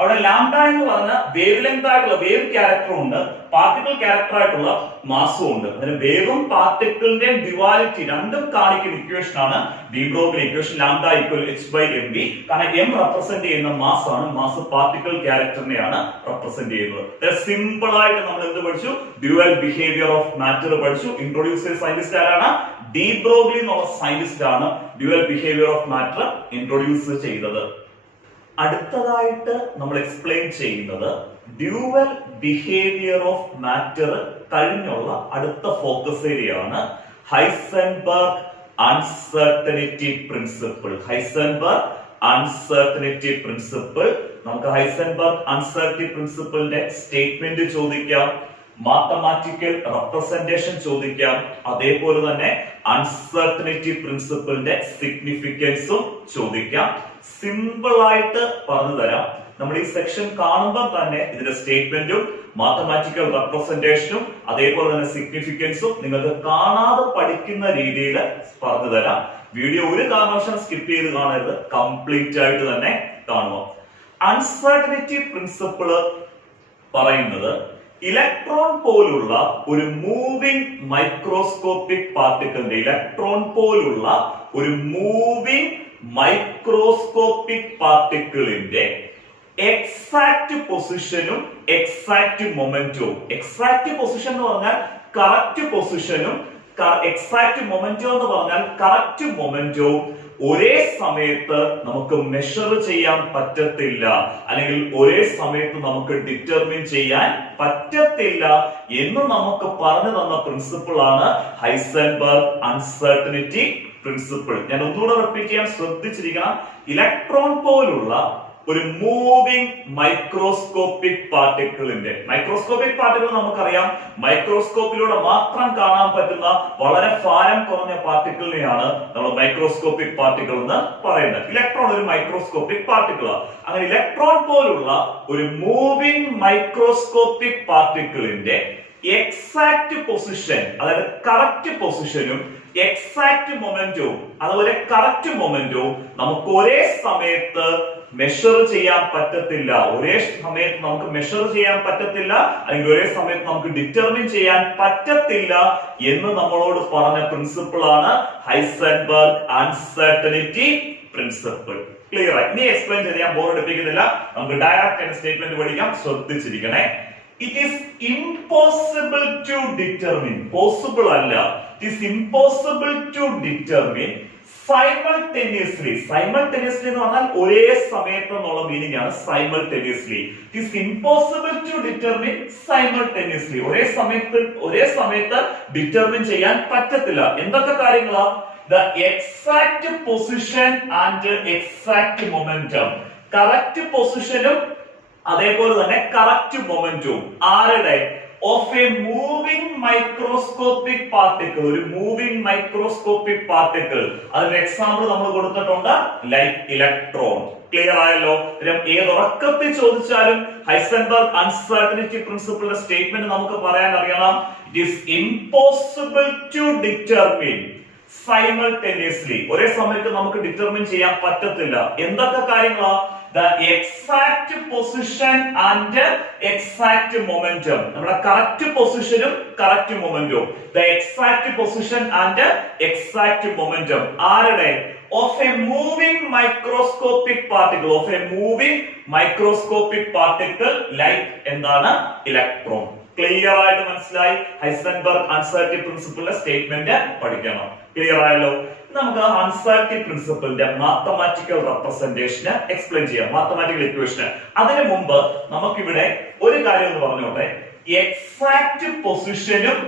അവിടെ ലാംഡ എന്ന് പറഞ്ഞ വേവ് ലെങ്ത് ആയിട്ടുള്ള വേവ് ക്യാരക്ടറും ഉണ്ട്, പാർട്ടിക്കിൾ ക്യാരക്ടർ ആയിട്ടുള്ള മാസും ഉണ്ട്. അതിന് വേവും പാർട്ടിക്കിളിന്റെയും ഡ്യുവാലിറ്റി രണ്ടും കാണിക്കുന്ന ഇക്വേഷൻ ആണ് de Broglie equation, lambda equal h by mv. കാരണം m റെപ്രസെന്റ് ചെയ്യുന്ന മാസ് ആണ്, മാസ് പാർട്ടിക്കിൾ ക്യാരക്ടറിനെയാണ് റെപ്രസെന്റ് ചെയ്യുന്നത്. സിമ്പിൾ ആയിട്ട് നമ്മൾ എന്ത് പഠിച്ചു? ഡ്യുവൽ ബിഹേവിയർ ഓഫ് മാറ്റർ പഠിച്ചു. ഇൻട്രൊഡ്യൂസ് ചെയ്ത സയന്റിസ്റ്റ് ആരാണ്? ഡി ബ്രോഗ്ലി എന്നുള്ള സയന്റിസ്റ്റ് ആണ് dual behaviour of matter introduce ചെയ്തത്. അടുത്തതായിട്ട് നമ്മൾ എക്സ്പ്ലെയിൻ ചെയ്യുന്നത് ഡ്യൂവൽ ബിഹേവിയർ ഓഫ് മാറ്റർ കഴിഞ്ഞുള്ള അടുത്ത ഫോക്കസ് ഏരിയ ആണ് Heisenberg uncertainty principle. Heisenberg uncertainty principle. നമുക്ക് ഹൈസൻബർഗ് അൺസർട്ടനിറ്റി പ്രിൻസിപ്പിളിന്റെ സ്റ്റേറ്റ്മെന്റ് ചോദിക്കാം, മാത്തമാറ്റിക്കൽ റെപ്രസെന്റേഷൻ ചോദിക്കാം, അതേപോലെ തന്നെ അൺസർട്ടനിറ്റി പ്രിൻസിപ്പിളിന്റെ സിഗ്നിഫിക്കൻസും ചോദിക്കാം. സിമ്പിൾ ആയിട്ട് പറഞ്ഞു തരാം. നമ്മൾ ഈ സെക്ഷൻ കാണുമ്പോൾ തന്നെ ഇതിന്റെ സ്റ്റേറ്റ്മെന്റും മാത്തമാറ്റിക്കൽ റെപ്രസെന്റേഷനും അതേപോലെ തന്നെ സിഗ്നിഫിക്കൻസും നിങ്ങൾക്ക് കാണാതെ പഠിക്കുന്ന രീതിയിൽ പറഞ്ഞു തരാം. വീഡിയോ ഒരു കാരണവശാലും സ്കിപ്പ് ചെയ്ത് കാണരുത്, കംപ്ലീറ്റ് ആയിട്ട് തന്നെ കാണുക. അൺസർട്ടനിറ്റി പ്രിൻസിപ്പിള് പറയുന്നത് ഇലക്ട്രോൺ പോലുള്ള ഒരു മൂവിംഗ് മൈക്രോസ്കോപ്പിക് പാർട്ടിക്കിളിന്റെ മൈക്രോസ്കോപ്പിക് പാർട്ടിക്കിളിന്റെ എക്സാക്ട് പൊസിഷനും എക്സാക്ട് മൊമെന്റവും. എക്സാക്ട് പൊസിഷൻ എന്ന് പറഞ്ഞാൽ കറക്റ്റ് പൊസിഷനും എക്സാക്ട് മൊമെന്റോ എന്ന് പറഞ്ഞാൽ കറക്റ്റ് മൊമെന്റവും ഒരേ സമയത്ത് നമുക്ക് മെഷർ ചെയ്യാൻ പറ്റത്തില്ല, അല്ലെങ്കിൽ ഒരേ സമയത്ത് നമുക്ക് ഡിറ്റർമിൻ ചെയ്യാൻ പറ്റത്തില്ല എന്ന് നമുക്ക് പറഞ്ഞു തന്ന പ്രിൻസിപ്പിൾ ആണ് ഹൈസൻബർഗ് അൺസർട്ടനിറ്റി പ്രിൻസിപ്പിൾ. ഞാൻ ഒന്നുകൂടെ റിപ്പീറ്റ് ചെയ്യാൻ ശ്രദ്ധിച്ചിരിക്കണം. ഇലക്ട്രോൺ പോലുള്ള ഒരു മൂവിംഗ് മൈക്രോസ്കോപ്പിക് പാർട്ടിക്കിളിന്റെ നമുക്കറിയാം, മൈക്രോസ്കോപ്പിലൂടെ മാത്രം കാണാൻ പറ്റുന്ന വളരെ ഭാരം കുറഞ്ഞ പാർട്ടിക്കിളിനെയാണ് നമ്മൾ മൈക്രോസ്കോപ്പിക് പാർട്ടിക്കിൾ എന്ന് പറയുന്നത്. ഇലക്ട്രോൺ ഒരു മൈക്രോസ്കോപ്പിക് പാർട്ടിക്കിളാണ്. അങ്ങനെ ഇലക്ട്രോൺ പോലുള്ള ഒരു മൂവിംഗ് മൈക്രോസ്കോപ്പിക് പാർട്ടിക്കിളിന്റെ എക്സാക്ട് പൊസിഷൻ, അതായത് കറക്റ്റ് പൊസിഷനും എക്സാക്ട് മൊമെന്റവും അതുപോലെ കറക്റ്റ് മൊമെന്റവും നമുക്ക് ഒരേ സമയത്ത് മെഷർ ചെയ്യാൻ പറ്റത്തില്ല. അല്ലെങ്കിൽ ഒരേ സമയത്ത് നമുക്ക് ഡിറ്റർമിൻ ചെയ്യാൻ പറ്റത്തില്ല എന്ന് നമ്മളോട് പറഞ്ഞ പ്രിൻസിപ്പിൾ ആണ് ഹൈസൻബർഗ് അൺസർട്ടനിറ്റി പ്രിൻസിപ്പിൾ. ക്ലിയർ ആയി? ഇനി എക്സ്പ്ലെയിൻ ചെയ്യാൻ ബോറടിപ്പിക്കുന്നില്ല, നമുക്ക് ഡയറക്റ്റ് സ്റ്റേറ്റ്മെന്റ് പഠിക്കാം. ശ്രദ്ധിച്ചിരിക്കണേ. It is impossible to determine, possible അല്ല, it is impossible to determine simultaneously എന്ന് പറഞ്ഞാൽ ഒരേ സമയത്ത് എന്നുള്ള മീനിങ് ആണ് simultaneously. It is impossible to determine simultaneously. ഒരേ സമയത്ത് ഡിറ്റർമിൻ ചെയ്യാൻ പറ്റത്തില്ല. എന്തൊക്കെ കാര്യങ്ങളാ? The exact position and exact momentum. Correct പൊസിഷനും അതേപോലെ തന്നെ കറക്റ്റ് മൊമെന്റവും ആരുടെ? Of a moving microscopic particle. ഒരു മൂവിംഗ് മൈക്രോസ്കോപ്പിക് പാർട്ടിക്കിൾ, അതിന് എക്സാമ്പിൾ നമ്മൾ കൊടുത്തിട്ടുണ്ട്, ലൈക്ക് ഇലക്ട്രോൺ. ക്ലിയർ ആയല്ലോ? ഏതൊറക്കത്തിൽ ചോദിച്ചാലും ഹൈസൻബർഗ് അൺസർട്ടനിറ്റി പ്രിൻസിപ്പിളിന്റെ സ്റ്റേറ്റ്മെന്റ് നമുക്ക് പറയാൻ അറിയണം. It is impossible to determine simultaneously. ഒരേ സമയത്ത് നമുക്ക് ഡിറ്റർമിൻ ചെയ്യാൻ പറ്റത്തില്ല. എന്തൊക്കെ കാര്യങ്ങളാ? The exact position and exact momentum. നമ്മുടെ കറക്റ്റ് പൊസിഷനും കറക്റ്റ് മൊമെന്റവും. The exact position and exact momentum ആരുടെ? Of a moving microscopic particle like എന്താണ്? ഇലക്ട്രോൺ. ക്ലിയർ ആയിട്ട് മനസ്സിലായി? ഹൈസൻബർഗ് അൺസർട്ടനിറ്റി പ്രിൻസിപ്പിളിന്റെ സ്റ്റേറ്റ്മെന്റ് പഠിക്കണം. ക്ലിയർ ആയല്ലോ? നമുക്ക് അൺസർട്ടനിറ്റി പ്രിൻസിപ്പിളിന്റെ മാത്തമാറ്റിക്കൽ റെപ്രസെന്റേഷന് എക്സ്പ്ലെയിൻ ചെയ്യാം, മാത്തമാറ്റിക്കൽ ഇക്വേഷന്. അതിനു മുമ്പ് നമുക്കിവിടെ ഒരു കാര്യം എന്ന് പറഞ്ഞോട്ടെ. എക്സാക്ട് പൊസിഷനും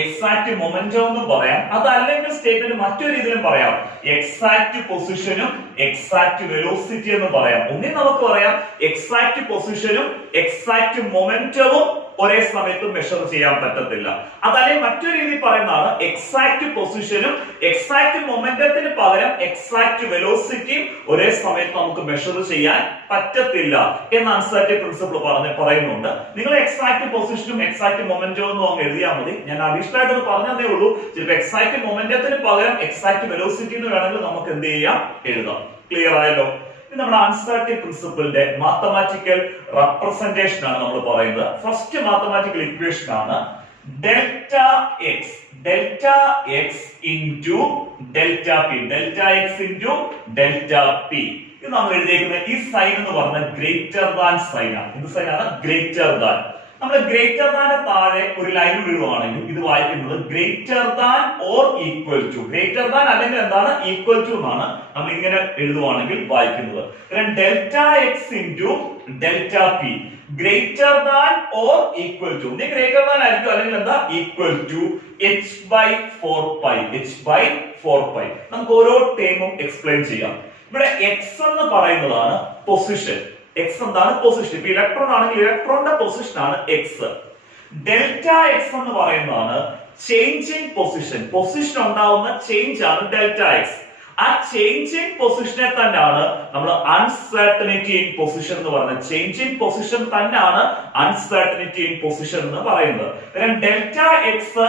എക്സാക്ട് മൊമെന്റം എന്ന് പറയാം, അതല്ലെങ്കിൽ സ്റ്റേറ്റ്മെന്റ് മറ്റൊരു രീതിയിലും പറയാം. എക്സാക്ട് പൊസിഷനും എക്സാക്ട് വെലോസിറ്റി എന്ന് പറയാം. ഒന്നിൽ നമുക്ക് പറയാം എക്സാക്ട് പൊസിഷനും എക്സാക്ട് മൊമെന്റവും ഒരേ സമയത്ത് മെഷർ ചെയ്യാൻ പറ്റത്തില്ല. അതല്ലെങ്കിൽ മറ്റൊരു രീതി പറയുന്നതാണ് എക്സാക്ട് പൊസിഷനും എക്സാക്ട് മൊമെന്റത്തിന് പകരം എക്സാക്ട് വെലോസിറ്റിയും ഒരേ സമയത്ത് നമുക്ക് മെഷർ ചെയ്യാൻ പറ്റത്തില്ല എന്ന് അൺസർട്ടനിറ്റി പ്രിൻസിപ്പിൾ പറയുന്നുണ്ട്. നിങ്ങൾ എക്സാക്ട് പൊസിഷനും എക്സാക്ട് മൊമെന്റവും ഒന്നും അങ്ങ് എഴുതിയാൽ മതി. ഞാൻ അഡീഷണൽ ആയിട്ട് പറഞ്ഞതേ ഉള്ളൂ. ചിലപ്പോൾ എക്സാക്ട് മൊമെന്റത്തിന് പകരം എക്സാക്ട് വെലോസിറ്റി എന്ന് വേണമെങ്കിൽ നമുക്ക് എന്ത് ചെയ്യാം? എഴുതാം. ക്ലിയർ ആയല്ലോ? നമ്മുടെ അൺസർട്ടനിറ്റി പ്രിൻസിപ്പിളിന്റെ മാത്തമാറ്റിക്കൽ റെപ്രസെന്റേഷൻ ആണ് നമ്മൾ പറയുന്നത്. ഫസ്റ്റ് മാത്തമാറ്റിക്കൽ ഇക്വേഷൻ ആണ് delta X into delta P. ഇത് നമ്മൾ എഴുതിയിരിക്കുന്ന ഈ സൈൻ എന്ന് പറഞ്ഞാൽ ഗ്രേറ്റർ ദാൻ സൈൻ ആണ്. എന്ത് സൈൻ ആണ്? Greater than. നമ്മൾ ഗ്രേറ്റർ ദാന്റെ താഴെ ഒരു ലൈൻ ഇടുവാണെങ്കിൽ ഇത് വായിക്കുന്നത് greater than or equal to, greater than അല്ലെങ്കിൽ എന്താണ് ഈക്വൽ ടു എന്നാണ് നമ്മൾ ഇങ്ങനെ എഴുതുവാണെങ്കിൽ വായിക്കുന്നത്. Delta X into delta P greater than or equal to, greater than ആയിരിക്കും അല്ലെങ്കിൽ എന്താ ഈക്വൽ ടു h/4π, h/4π. നമുക്ക് ഓരോ ടേമും എക്സ്പ്ലെയിൻ ചെയ്യാം. ഇവിടെ എക്സ് എന്ന് പറയുന്നതാണ് പൊസിഷൻ. എക്സ് എന്താണ് പൊസിഷൻ. ഇപ്പൊ ഇലക്ട്രോൺ ആണെങ്കിൽ ഇലക്ട്രോണിന്റെ പൊസിഷൻ ആണ് എക്സ്. ഡെൽറ്റ എക്സ് എന്ന് പറയുന്നതാണ് ചേഞ്ച് ഇൻ പൊസിഷൻ. പൊസിഷൻ ഉണ്ടാവുന്ന ചേഞ്ച് ആണ് ഡെൽറ്റ എക്സ്. ആ ചേഞ്ച് ഇൻ പൊസിഷനെ തന്നെയാണ് നമ്മൾ അൺസർട്ടനിറ്റി ഇൻ പൊസിഷൻ എന്ന് പറയുന്നത്. ചേഞ്ച് ഇൻ പൊസിഷൻ തന്നെയാണ് അൺസർട്ടനിറ്റി ഇൻ പൊസിഷൻ എന്ന് പറയുന്നത്. ഡെൽറ്റ എക്സ്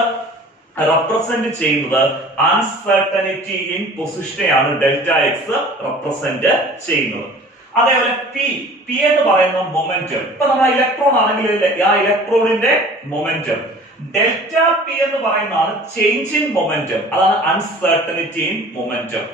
റെപ്രസെന്റ് ചെയ്യുന്നത് അൺസർട്ടനിറ്റി ഇൻ പൊസിഷനെയാണ് ഡെൽറ്റ എക്സ് റെപ്രസെന്റ് ചെയ്യുന്നത്. അതേപോലെ പി എന്ന് പറയുന്ന മൊമെന്റം. ഇപ്പൊ നമ്മൾ ഇലക്ട്രോൺ ആണെങ്കിൽ ആ ഇലക്ട്രോണിന്റെ മൊമെന്റം. ഡെൽറ്റ പി എന്ന് പറയുന്നതാണ് ചേഞ്ച് ഇൻ മൊമെന്റം, അതാണ് uncertainty in momentum.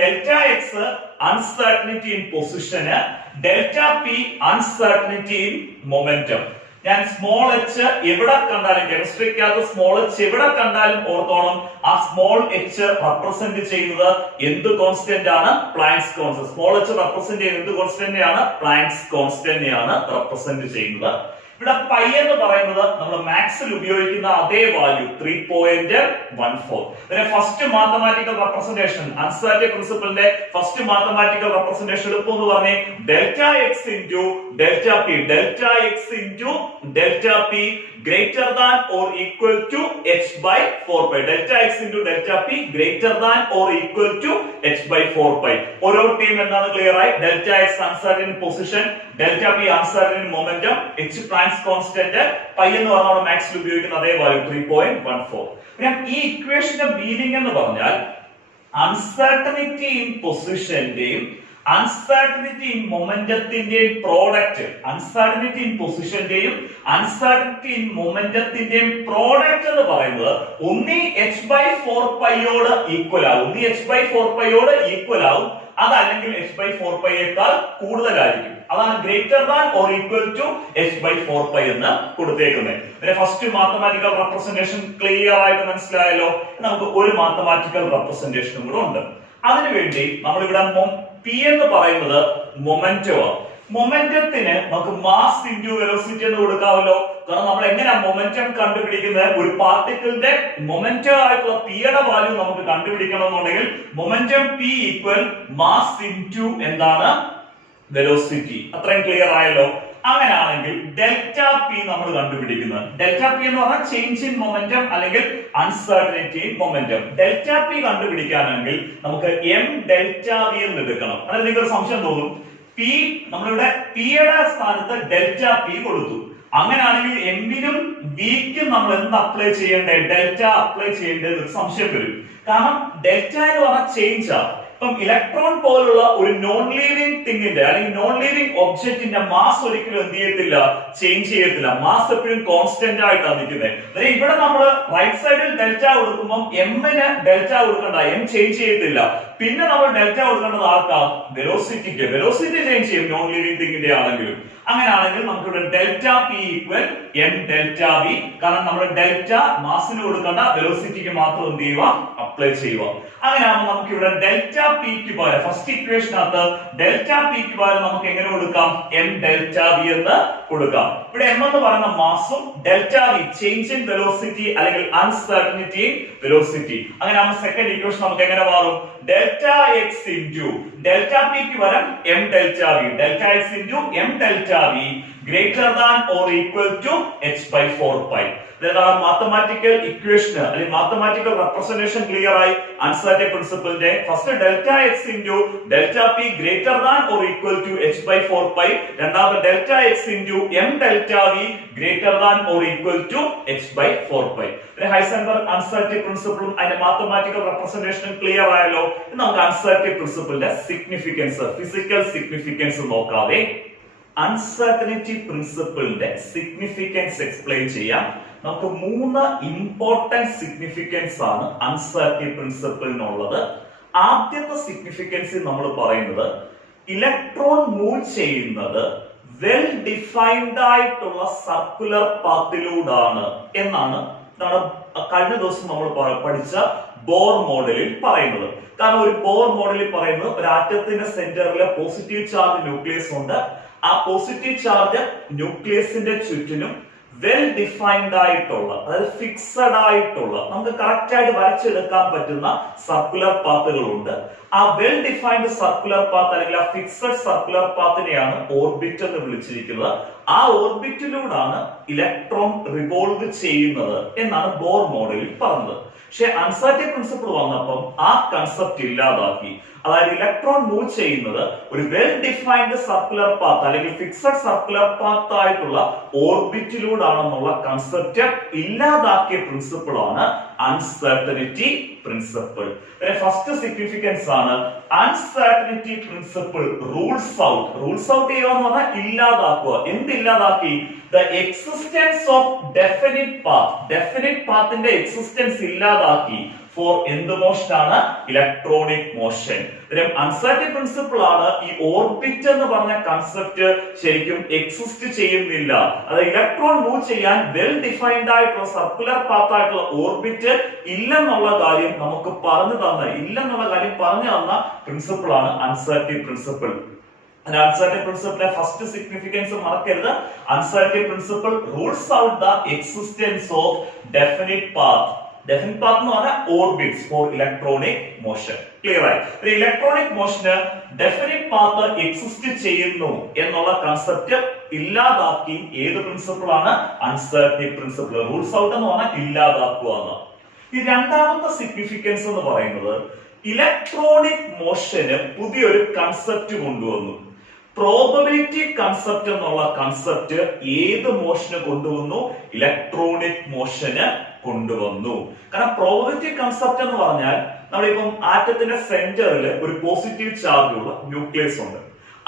Delta X uncertainty in position, delta P uncertainty in momentum. ഞാൻ സ്മോൾ എച്ച് എവിടെ കണ്ടാലും, കെമിസ്ട്രിക്കകത്ത് സ്മോൾ എച്ച് എവിടെ കണ്ടാലും ഓർത്തോണം, ആ സ്മോൾ എച്ച് റെപ്രസെന്റ് ചെയ്യുന്നത് എന്ത് കോൺസ്റ്റന്റ് ആണ്? Planks constant. Small H represent ചെയ്യുന്നത് എന്ത് കോൺസ്റ്റന്റ് ആണ്? പ്ലാങ്ക്സ് കോൺസ്റ്റന്റ് ആണ് റെപ്രസെന്റ് ചെയ്യുന്നത്. ഇവിടെ പൈ എന്ന് പറയുന്നത് നമ്മൾ മാത്സിൽ ഉപയോഗിക്കുന്ന അതേ വാല്യൂ 3.14. ഇതിനെ ഫസ്റ്റ് മാത്തമാറ്റിക്കൽ റെപ്രസെന്റേഷൻ, അൺസർട്ടനിറ്റി പ്രിൻസിപ്പിളിന്റെ ഫസ്റ്റ് മാത്തമാറ്റിക്കൽ റെപ്രസെന്റേഷൻ എളുപ്പം എന്ന് പറഞ്ഞേ delta X into delta P, delta X into delta P greater than or equal to h/4π. Delta X into delta P greater than or equal to h/4π. ഓരോ team എന്താണ് clear ആയി? Delta X uncertain position, delta P uncertain momentum, h Planck's constant, pi എന്ന് പറഞ്ഞാൽ മാത്സിൽ ഉപയോഗിക്കുന്ന അതേ value 3.14. ഈ ഇക്വേഷന്റെ meaning എന്ന് പറഞ്ഞാൽ അൺസർട്ടനിറ്റി ഇൻ പൊസിഷന്റെയും അൺസർട്ടനിറ്റി ഇൻ മൊമെന്റത്തിന്റെയും പ്രോഡക്റ്റ്, അൺസർട്ടനിറ്റി ഇൻ പൊസിഷന്റെയും അൺസർട്ടനിറ്റി ഇൻ മൊമെന്റത്തിന്റെയും പ്രോഡക്റ്റ് എന്ന് പറയുന്നത് ഒന്നീ h/4πയോട് ഈക്വൽ ആവും, ഒന്നീ h/4πയോട് ഈക്വൽ ആവും, അതല്ലെങ്കിൽ h/4πയേക്കാൾ കൂടുതലായിരിക്കും. അതാണ് greater than or equal to h/4π എന്ന് കൊടുത്തേക്കുന്നത്. ഫസ്റ്റ് മാത്തമാറ്റിക്കൽ റെപ്രസെന്റേഷൻ ക്ലിയർ ആയിട്ട് മനസ്സിലായല്ലോ. നമുക്ക് ഒരു മാത്തമാറ്റിക്കൽ റെപ്രസെന്റേഷനും കൂടെ ഉണ്ട്. അതിനുവേണ്ടി നമ്മളിവിടെ പി എന്ന് പറയുന്നത് മൊമെന്റമാണ്. മൊമെന്റത്തിന് നമുക്ക് മാസ് ഇൻറ്റു വെലോസിറ്റി എന്ന് കൊടുക്കാമല്ലോ. കാരണം നമ്മൾ എങ്ങനെയാ മൊമെന്റം കണ്ടുപിടിക്കുന്നത്? ഒരു പാർട്ടിക്കിളിന്റെ മൊമെന്റം ആയിട്ടുള്ള പിയുടെ വാല്യൂ നമുക്ക് കണ്ടുപിടിക്കണമെന്നുണ്ടെങ്കിൽ momentum P equal mass into എന്താണ്? വെലോസിറ്റി. അത്രയും ക്ലിയർ ആയല്ലോ. അങ്ങനെയാണെങ്കിൽ ഡെൽറ്റ പി നമ്മൾ കണ്ടുപിടിക്കുന്നത്, ഡെൽറ്റ പി എന്ന് പറഞ്ഞാൽ ചേഞ്ച് ഇൻ മൊമെന്റം അല്ലെങ്കിൽ uncertainty in momentum. Delta P കണ്ടുപിടിക്കാനെങ്കിൽ നമുക്ക് എം ഡെൽറ്റ വി എന്ന് എടുക്കണം. അതായത് നിങ്ങൾക്ക് സംശയം തോന്നും, പി നമ്മളിവിടെ പിയുടെ സ്ഥാനത്ത് ഡെൽറ്റ പി കൊടുത്തു. അങ്ങനെയാണെങ്കിൽ എമ്മിനും വിക്കും നമ്മൾ എന്ത് അപ്ലൈ ചെയ്യേണ്ടേ? ഡെൽറ്റ അപ്ലൈ ചെയ്യേണ്ടത് സംശയം വരും. കാരണം ഡെൽറ്റ എന്ന് പറഞ്ഞാൽ ചേഞ്ച് ആണ്. ഇപ്പം ഇലക്ട്രോൺ പോലുള്ള ഒരു നോൺ ലീവിംഗ് തിങ്ങിന്റെ അല്ലെങ്കിൽ നോൺ ലീവിംഗ് ഒബ്ജക്റ്റിന്റെ മാസ് ഒരിക്കലും എന്ത് ചെയ്യത്തില്ല? ചേഞ്ച് ചെയ്യത്തില്ല. മാസ് എപ്പോഴും കോൺസ്റ്റന്റ് ആയിട്ടാണ് നിൽക്കുന്നത്. ഇവിടെ നമ്മൾ റൈറ്റ് സൈഡിൽ ഡെൽറ്റ കൊടുക്കുമ്പോൾ എമ്മിന് ഡെൽറ്റ കൊടുക്കണ്ട, എം ചേഞ്ച് ചെയ്യത്തില്ല. പിന്നെ നമ്മൾ ഡെൽറ്റ കൊടുക്കേണ്ടത് ആർക്കാ? വെലോസിറ്റിക്ക്. വെലോസിറ്റി ചേഞ്ച് ചെയ്യും നോൺ ലിവിംഗ് തിങ്ങിന്റെ ആണെങ്കിലും. അങ്ങനെയാണെങ്കിൽ നമുക്ക് ഇവിടെ delta P equal M delta V. കാരണം നമ്മൾ ഡെൽറ്റ മാസിന് കൊടുക്കേണ്ട, വെലോസിറ്റിക്ക് മാത്രം എന്ത് ചെയ്യുക? അപ്ലൈ ചെയ്യുക. അങ്ങനെയാകുമ്പോൾ നമുക്ക് ഇവിടെ ഡെൽറ്റ പിക്ക് പകരം ഫസ്റ്റ് ഇക്വേഷനകത്ത് ഡെൽറ്റ പിക്ക് പകരം നമുക്ക് എങ്ങനെ കൊടുക്കാം? എം ഡെൽറ്റ വി എന്ന് കൊടുക്കാം. ഇവിടെ എം എന്ന് പറയുന്ന മാസും delta V change in velocity അല്ലെങ്കിൽ അൺസർട്ടനിറ്റി ഇൻ വെലോസിറ്റി. അങ്ങനെയാകുമ്പോൾ സെക്കൻഡ് ഇക്വേഷൻ നമുക്ക് എങ്ങനെ മാറും? ഡെൽറ്റ എക്സ് ഇൻറ്റു ഡെൽറ്റ പിക്ക് പകരം M delta V, delta X into M delta V greater than or equal to h/4π. Mathematical equation അല്ലെങ്കിൽ mathematical representation clear ആയി. Uncertainty പ്രിൻസിപ്പിളിന്റെ first delta X into delta P greater than or equal to h/4π. രണ്ടാമത് delta X into M delta V greater than or equal to h/4π. Heisenberg uncertainty പ്രിൻസിപ്പിളും അതിന്റെ mathematical റെപ്രസെന്റേഷനും clear ആയല്ലോ. നമുക്ക് uncertainty പ്രിൻസിപ്പിളിന്റെ significance, physical significance നോക്കാതെ uncertainty പ്രിൻസിപ്പിളിന്റെ significance explain ചെയ്യാം. നമുക്ക് 3 ഇമ്പോർട്ടന്റ് സിഗ്നിഫിക്കൻസ് ആണ് അൺസർട്ടനിറ്റി പ്രിൻസിപ്പിളിനുള്ളത്. ആദ്യത്തെ സിഗ്നിഫിക്കൻസ് നമ്മൾ പറയുന്നത് ഇലക്ട്രോൺ മൂവ് ചെയ്യുന്നത് വെൽ ഡിഫൈൻഡ് ആയിട്ടുള്ള സർക്കുലർ പാത്തിലൂടാണ് എന്നാണ് കഴിഞ്ഞ ദിവസം നമ്മൾ പഠിച്ച ബോർ മോഡലിൽ പറയുന്നത്. കാരണം ഒരു ബോർ മോഡലിൽ പറയുന്നത് ഒരു ആറ്റത്തിന്റെ സെന്ററിൽ പോസിറ്റീവ് ചാർജ് ന്യൂക്ലിയസ് ഉണ്ട്. ആ പോസിറ്റീവ് ചാർജ് ന്യൂക്ലിയസിന്റെ ചുറ്റിനും വെൽ ഡിഫൈൻഡ് ആയിട്ടുള്ള, അതായത് ഫിക്സഡ് ആയിട്ടുള്ള, നമുക്ക് കറക്റ്റ് ആയിട്ട് വരച്ചെടുക്കാൻ പറ്റുന്ന സർക്കുലർ പാത്തുകളുണ്ട്. ആ വെൽ ഡിഫൈൻഡ് സർക്കുലർ പാത്ത് അല്ലെങ്കിൽ ആ ഫിക്സഡ് സർക്കുലർ പാത്തിനെയാണ് ഓർബിറ്റ് എന്ന് വിളിച്ചിരിക്കുന്നത്. ആ ഓർബിറ്റിലൂടെയാണ് ഇലക്ട്രോൺ റിവോൾവ് ചെയ്യുന്നത് എന്നാണ് ബോർ മോഡലിൽ പറഞ്ഞത്. പക്ഷെ അൻസാറ്റി പ്രിൻസിപ്പിൾ വന്നപ്പം ആ കൺസെപ്റ്റ് ഇല്ലാതാക്കി. അതായത് ഇലക്ട്രോൺ മൂവ് ചെയ്യുന്നത് ഒരു വെൽ ഡിഫൈൻഡ് സർക്കുലർ പാത്ത് അല്ലെങ്കിൽ ഫിക്സഡ് സർക്കുലർ പാത്ത് ആയിട്ടുള്ള ഓർബിറ്റിലൂടെയാണെന്നുള്ള കൺസെപ്റ്റ് ഇല്ലാതാക്കിയ പ്രിൻസിപ്പിൾ ആണ് അൺസർട്ടനിറ്റി പ്രിൻസിപ്പിൾ. ഫസ്റ്റ് സിഗ്നിഫിക്കൻസ് ആണ് uncertainty principle rules out. Rules out ചെയ്യുക എന്ന് പറഞ്ഞാൽ ഇല്ലാതാക്കുക. എന്ത് ഇല്ലാതാക്കി? The existence of definite path. Definite പാത്തിന്റെ എക്സിസ്റ്റൻസ് ഇല്ലാതാക്കി ഫോർ എന്ത് മോഷൻ ആണ്? Electronic motion. അൺസർട്ടനിറ്റി പ്രിൻസിപ്പിൾ ആണ് ഈ ഓർബിറ്റ് എന്ന് പറഞ്ഞ കൺസെപ്റ്റ് ശരിക്കും എക്സിസ്റ്റ് ചെയ്യുന്നില്ല. അതായത് ഇലക്ട്രോൺ മൂവ് ചെയ്യാൻ വെൽ ഡിഫൈൻഡ് ആയിട്ടുള്ള സർക്കുലർ പാത്ത് ആയിട്ടുള്ള ഓർബിറ്റ് ഇല്ലെന്നുള്ള കാര്യം നമുക്ക് പറഞ്ഞു തന്ന പ്രിൻസിപ്പിൾ ആണ് അൺസർട്ടനിറ്റി പ്രിൻസിപ്പിൾ. അൺസർട്ടനിറ്റി പ്രിൻസിപ്പിളിന്റെ ഫസ്റ്റ് സിഗ്നിഫിക്കൻസ് മറക്കരുത്. Uncertainty principle rules out the existence of definite path. Definite path എന്ന് പറഞ്ഞാൽ orbits for electronic motion. Clear ആയി? ഇലക്ട്രോണിക് മോഷന് ഡെഫിനിറ്റ് പാത്ത് എക്സിസ്റ്റ് ചെയ്യുന്നു എന്നുള്ള കൺസെപ്റ്റ് ഇല്ലാതാക്കി ഏത് പ്രിൻസിപ്പിൾ ആണ്? Uncertainty principle. റൂൾസ് ഔട്ട് എന്ന് പറഞ്ഞാൽ ഇല്ലാതാക്കുക എന്ന്. ഈ രണ്ടാമത്തെ സിഗ്നിഫിക്കൻസ് എന്ന് പറയുന്നത് ഇലക്ട്രോണിക് മോഷന് പുതിയൊരു കൺസെപ്റ്റ് കൊണ്ടുവന്നു. പ്രോബബിലിറ്റി കൺസെപ്റ്റ് എന്നുള്ള കൺസെപ്റ്റ് ഏത് മോഷന് കൊണ്ടുവന്നു? ഇലക്ട്രോണിക് മോഷന് കൊണ്ടുവന്നു. കാരണം പ്രോബബിലിറ്റി കൺസെപ്റ്റ് എന്ന് പറഞ്ഞാൽ നമ്മളിപ്പം ആറ്റത്തിന്റെ സെന്ററിൽ ഒരു പോസിറ്റീവ് ചാർജ് ഉള്ള ന്യൂക്ലിയസ് ഉണ്ട്.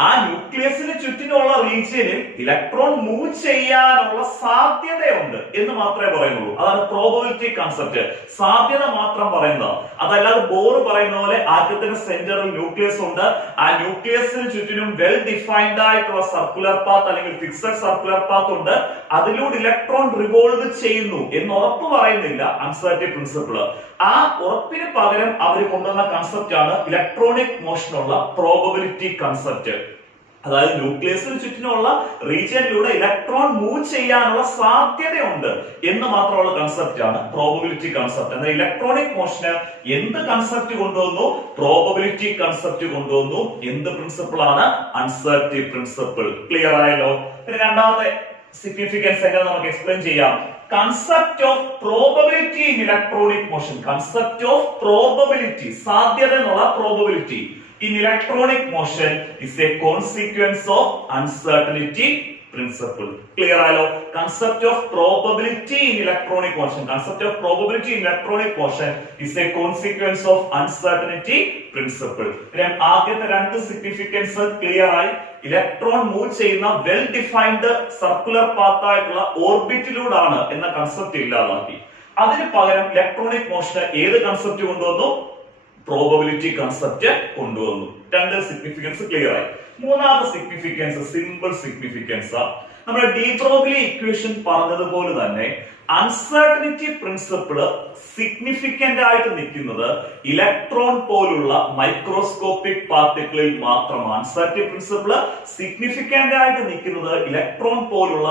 ആ ന്യൂക്ലിയസിന് ചുറ്റിനുള്ള റീജിയനിൽ ഇലക്ട്രോൺ മൂവ് ചെയ്യാനുള്ള സാധ്യതയുണ്ട് എന്ന് മാത്രമേ പറയുന്നുള്ളൂ. അതാണ് പ്രോബബിലിറ്റി കൺസെപ്റ്റ്. സാധ്യത മാത്രം പറയുന്നത്. അതല്ലാതെ ബോർ പറയുന്ന പോലെ ആറ്റത്തിന്റെ സെന്ററിൽ ന്യൂക്ലിയസ് ഉണ്ട്. ആ ന്യൂക്ലിയസിന് ചുറ്റിനും വെൽ ഡിഫൈൻഡ് ആയിട്ടുള്ള സർക്കുലർ പാത്ത് അല്ലെങ്കിൽ ഫിക്സഡ് സർക്കുലർ പാത്ത് ഉണ്ട്. അതിലൂടെ ഇലക്ട്രോൺ റിവോൾവ് ചെയ്യുന്നു എന്ന് ഉറപ്പ് പറയുന്നില്ല അൺസർട്ടനിറ്റി പ്രിൻസിപ്പിൾ. ആ ഉറപ്പിന് പകരം അവർ കൊണ്ടുവന്ന കൺസെപ്റ്റ് ആണ് ഇലക്ട്രോണിക് മോഷനുള്ള പ്രോബബിലിറ്റി കൺസെപ്റ്റ്. അതായത് ന്യൂക്ലിയസിന് ചുറ്റിനുള്ള റീജിയനിലൂടെ ഇലക്ട്രോൺ മൂവ് ചെയ്യാനുള്ള സാധ്യതയുണ്ട് എന്ന് മാത്രമുള്ള കൺസെപ്റ്റ് ആണ് പ്രോബബിലിറ്റി കൺസെപ്റ്റ്. എന്നാൽ ഇലക്ട്രോണിക് മോഷന് എന്ത് കൺസെപ്റ്റ് കൊണ്ടുവന്നു? പ്രോബബിലിറ്റി കൺസെപ്റ്റ് കൊണ്ടുവന്നു. എന്ത് പ്രിൻസിപ്പിൾ ആണ്? Uncertainty principle. ക്ലിയർ ആയല്ലോ? രണ്ടാമത്തെ സിഗ്നിഫിക്കൻസ് എങ്ങനെ നമുക്ക് എക്സ്പ്ലെയിൻ ചെയ്യാം? Concept of probability in electronic motion. Concept of probability, സാധ്യത എന്നുള്ള probability in electronic motion is a consequence of uncertainty principle. Clear ആയല്ലോ? concept of probability in electronic motion. Concept of probability in electronic motion is a consequence of uncertainty principle. ആദ്യത്തെ രണ്ട് significance clear ആയി. Electron move ചെയ്യുന്ന well defined circular path ആയിട്ടുള്ള ഓർബിറ്റിലൂടെയാണ് എന്ന concept ഇല്ലാതാക്കി. അതിന് പകരം ഇലക്ട്രോണിക് മോഷന് ഏത് കൺസെപ്റ്റ് കൊണ്ടുവന്നു? പ്രോബബിലിറ്റി കൺസെപ്റ്റ് കൊണ്ടുവന്നു. രണ്ട് സിഗ്നിഫിക്കൻസ് ക്ലിയർ ആയി. മൂന്നാമത്തെ സിഗ്നിഫിക്കൻസ് സിമ്പിൾ സിഗ്നിഫിക്കൻസ്. നമ്മുടെ ഡി ബ്രോഗ്ലി ഇക്വേഷൻ പറഞ്ഞതുപോലെ തന്നെ അൺസർട്ടനിറ്റി പ്രിൻസിപ്പിൾ സിഗ്നിഫിക്കന്റ് ആയിട്ട് നിൽക്കുന്നത് ഇലക്ട്രോൺ പോലുള്ള മൈക്രോസ്കോപ്പിക് പാർട്ടിക്കിളിൽ മാത്രമാണ്. അൺസർട്ടനിറ്റി പ്രിൻസിപ്പിൾ സിഗ്നിഫിക്കന്റ് ആയിട്ട് നിൽക്കുന്നത് ഇലക്ട്രോൺ പോലുള്ള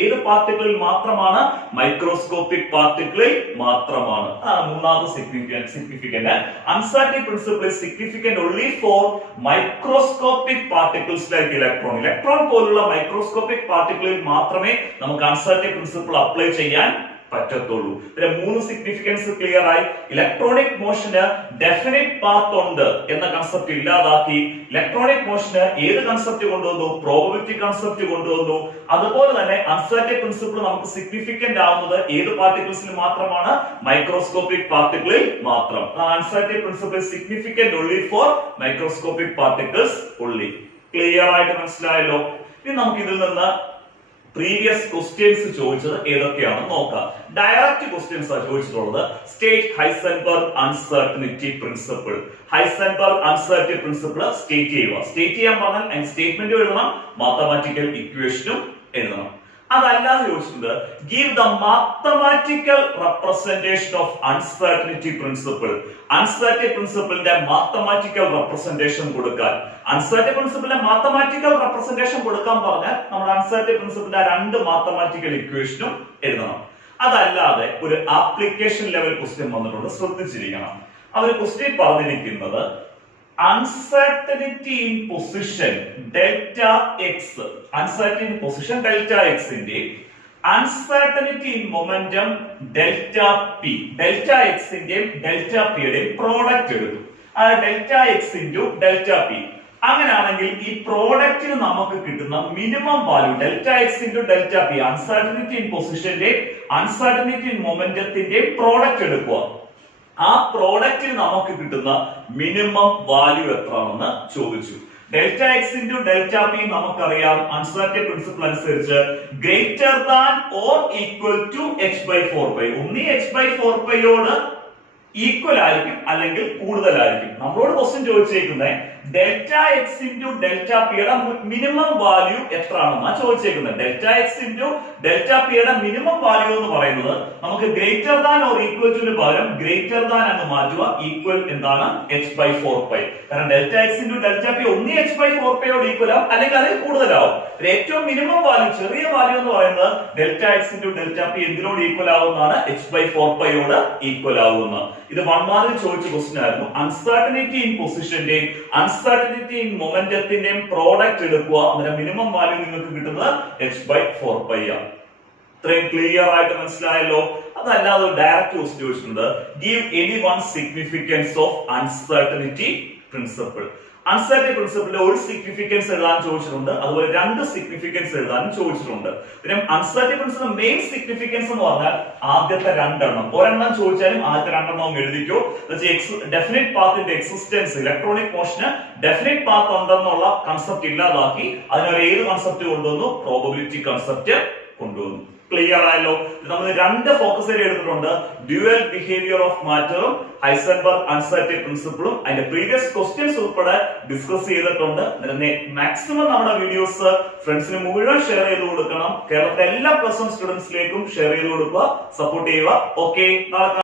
ഏത് പാർട്ടിക്കിളിൽ മാത്രമാണ്? മൈക്രോസ്കോപ്പിക് പാർട്ടിക്കിളിൽ മാത്രമാണ്. അതാണ് മൂന്നാമത്തെ significant. Uncertainty principle significant only for microscopic particles like electron. Electron പോലുള്ള മൈക്രോസ്കോപ്പിക് പാർട്ടിക്കിളിൽ മാത്രമേ നമുക്ക് അൺസർട്ടനിറ്റി പ്രിൻസിപ്പിൾ അപ്ലൈ ചെയ്യാൻ പറ്റത്തുള്ളൂ. മൂന്ന് സിഗ്നിഫിക്കൻസ് ക്ലിയർ ആയി. ഇലക്ട്രോണിക് മോഷന് ഡെഫിനിറ്റ് പാത്ത് ഉണ്ട് എന്ന കൺസെപ്റ്റ് ഇല്ലാതാക്കി. ഇലക്ട്രോണിക് മോഷന് ഏത് കൺസെപ്റ്റ് കൊണ്ടുവന്നു? പ്രോബബിലിറ്റി കൺസെപ്റ്റ് കൊണ്ടുവന്നു. അതുപോലെ തന്നെ അൺസർട്ടനിറ്റി പ്രിൻസിപ്പിൾ നമുക്ക് സിഗ്നിഫിക്കന്റ് ആവുന്നത് ഏത് പാർട്ടിക്കിൾസിൽ മാത്രമാണ്? മൈക്രോസ്കോപ്പിക് പാർട്ടിക്കിളിൽ മാത്രം. Uncertainty principle significant only for microscopic particles only. Clear ആയിട്ട് മനസ്സിലായല്ലോ? ഇനി നമുക്ക് ഇതിൽ നിന്ന് പ്രീവിയസ് ക്വസ്റ്റ്യൻസ് ചോദിച്ചത് ഏതൊക്കെയാണെന്ന് നോക്കാം. ഡയറക്റ്റ് ക്വസ്റ്റ്യൻസ് ആണ് ചോദിച്ചിട്ടുള്ളത്. State Heisenberg uncertainty principle. Heisenberg uncertainty principle state ചെയ്യുക. സ്റ്റേറ്റ് ചെയ്യാൻ പറഞ്ഞാൽ അതിന് സ്റ്റേറ്റ്മെന്റും എഴുതണം, മാത്തമാറ്റിക്കൽ ഇക്വേഷനും എഴുതണം. അതല്ലാതെ ചോദിച്ചിട്ടുണ്ട് give the mathematical representation of uncertainty principle. Uncertainty പ്രിൻസിപ്പിളിന്റെ മാത്തമാറ്റിക്കൽ റെപ്രസെന്റേഷൻ കൊടുക്കാൻ. അൺസർട്ടനിറ്റി പ്രിൻസിപ്പിളിന്റെ മാത്തമാറ്റിക്കൽ റെപ്രസെന്റേഷൻ കൊടുക്കാൻ പറഞ്ഞാൽ നമ്മൾ അൺസർട്ടനിറ്റി പ്രിൻസിപ്പിളിന്റെ രണ്ട് മാത്തമാറ്റിക്കൽ ഇക്വേഷനും എഴുതണം. അതല്ലാതെ ഒരു ആപ്ലിക്കേഷൻ ലെവൽ ക്വസ്റ്റ്യൻ വന്നിട്ടുണ്ട്, ശ്രദ്ധിച്ചിരിക്കണം. അവർ ക്വസ്റ്റ്യൻ പറഞ്ഞിരിക്കുന്നത് uncertainty in position delta x, uncertainty in position delta x ന്റെ uncertainty in momentum delta p, delta x ന്റെയും delta p യുടെയും പ്രോഡക്റ്റ് എടുത്തു. ആ delta x into delta p. അങ്ങനെയാണെങ്കിൽ ഈ പ്രോഡക്റ്റിന് നമുക്ക് കിട്ടുന്ന minimum value delta x into delta p, uncertainty in positionന്റെ uncertainty in momentumത്തിന്റെ പ്രോഡക്റ്റ് എടുക്കുക. ആ പ്രോഡക്റ്റിന് നമുക്ക് കിട്ടുന്ന മിനിമം വാല്യൂ എത്രയാണെന്ന് ചോദിച്ചു. Delta X into delta P നമുക്കറിയാം അൺസർട്ടനിറ്റി പ്രിൻസിപ്പിൾ അനുസരിച്ച് greater than or equal to H by 4π. ഒന്നീ എച്ച് ബൈ 4πയോട് ഈക്വൽ ആയിരിക്കും അല്ലെങ്കിൽ കൂടുതലായിരിക്കും. നമ്മളോട് ക്വസ്റ്റ്യൻ ചോദിച്ചേക്കുന്നത് ഡെൽറ്റ എക്സ് ഇൻറ്റു ഡെൽറ്റ പിയുടെ മിനിമം വാല്യൂ എത്രയാണെന്നാണ് ചോദിച്ചേക്കുന്നത്. ഡെൽറ്റ എക്സ് ഇൻറ്റു ഡെൽറ്റ പിയുടെ മിനിമം വാല്യൂ എന്ന് പറയുന്നത് നമുക്ക് greater than or equal to പകരം ഗ്രേറ്റർ ദാൻ എന്ന് മാറ്റുക, ഈക്വൽ എന്താണ് എച്ച് ബൈ 4π. കാരണം delta X into delta P ഒന്നീ എച്ച് ബൈ 4πയോട് ഈക്വൽ ആവും അല്ലെങ്കിൽ അതിൽ കൂടുതലാവും. ഏറ്റവും മിനിമം വാല്യൂ, ചെറിയ വാല്യൂ എന്ന് പറയുന്നത് delta X into delta P എന്തിനോട് ഈക്വൽ ആവുന്നതാണ്? എച്ച് ബൈ 4πയോട് ഈക്വൽ ആവുന്ന. ഇത് 1 മാർക്കിൽ ചോദിച്ച ക്വസ്റ്റ്യൻ ആയിരുന്നു. അൺസർട്ടനിറ്റി ഇൻ പൊസിഷന്റെയും അൺസർട്ടനിറ്റി ഇൻ മൊമെന്റത്തിന്റെയും പ്രോഡക്റ്റ് എടുക്കുക, അതിന്റെ മിനിമം വാല്യൂ നിങ്ങൾക്ക് കിട്ടുന്നത് എച്ച് ബൈ 4π ആണ്. ഇത്രയും ക്ലിയർ ആയിട്ട് മനസ്സിലായല്ലോ. അതല്ലാതെ ഡയറക്റ്റ് ക്വസ്റ്റ്യൻ ചോദിച്ചിട്ടുണ്ട് give any one significance of uncertainty principle. Uncertainty പ്രിൻസിപ്പിളിന്റെ ഒരു സിഗ്നിഫിക്കൻസ് എഴുതാൻ ചോദിച്ചിട്ടുണ്ട്, അതുപോലെ 2 സിഗ്നിഫിക്കൻസ് എഴുതാനും ചോദിച്ചിട്ടുണ്ട്. പിന്നെ അൺസർട്ടനിറ്റി പ്രിൻസിപ്പിൾ മെയിൻ സിഗ്നിഫിക്കൻസ് എന്ന് പറഞ്ഞാൽ ആദ്യത്തെ 2 എണ്ണം, ഒരെണ്ണം ചോദിച്ചാലും ആദ്യത്തെ 2 എണ്ണം എഴുതിക്കോ. ഡെഫിനിറ്റ് പാത്തിന്റെ എക്സിസ്റ്റൻസ്, ഇലക്ട്രോണിക് മോഷന് ഡെഫിനിറ്റ് പാത്ത് ഉണ്ടെന്നുള്ള കൺസെപ്റ്റ് ഇല്ലാതാക്കി അതിനൊരു ഏത് കൺസെപ്റ്റ് കൊണ്ടുവന്നു? പ്രോബബിലിറ്റി കൺസെപ്റ്റ് കൊണ്ടുവന്നു. ക്ലിയർ ആയല്ലോ. നമ്മൾ 2 ഫോക്കസ് ഏരിയ എടുത്തിട്ടുണ്ട്, ഡ്യുവൽ ബിഹേവിയർ ഓഫ് മാറ്ററും ഹൈസൻബർഗ് അൺസർട്ടനിറ്റി പ്രിൻസിപ്പിളും. അതിന്റെ പ്രീവിയസ് ക്വസ്റ്റ്യൻസ് ഉൾപ്പെടെ ഡിസ്കസ് ചെയ്തിട്ടുണ്ട്. മാക്സിമം നമ്മുടെ വീഡിയോസ് ഫ്രണ്ട്സിന് മുഴുവൻ ഷെയർ ചെയ്ത് കൊടുക്കണം. കേരളത്തിലെ എല്ലാ +1 സ്റ്റുഡൻസിലേക്കും ഷെയർ ചെയ്ത് കൊടുക്കുക, സപ്പോർട്ട് ചെയ്യുക. ഓക്കെ, നാളെ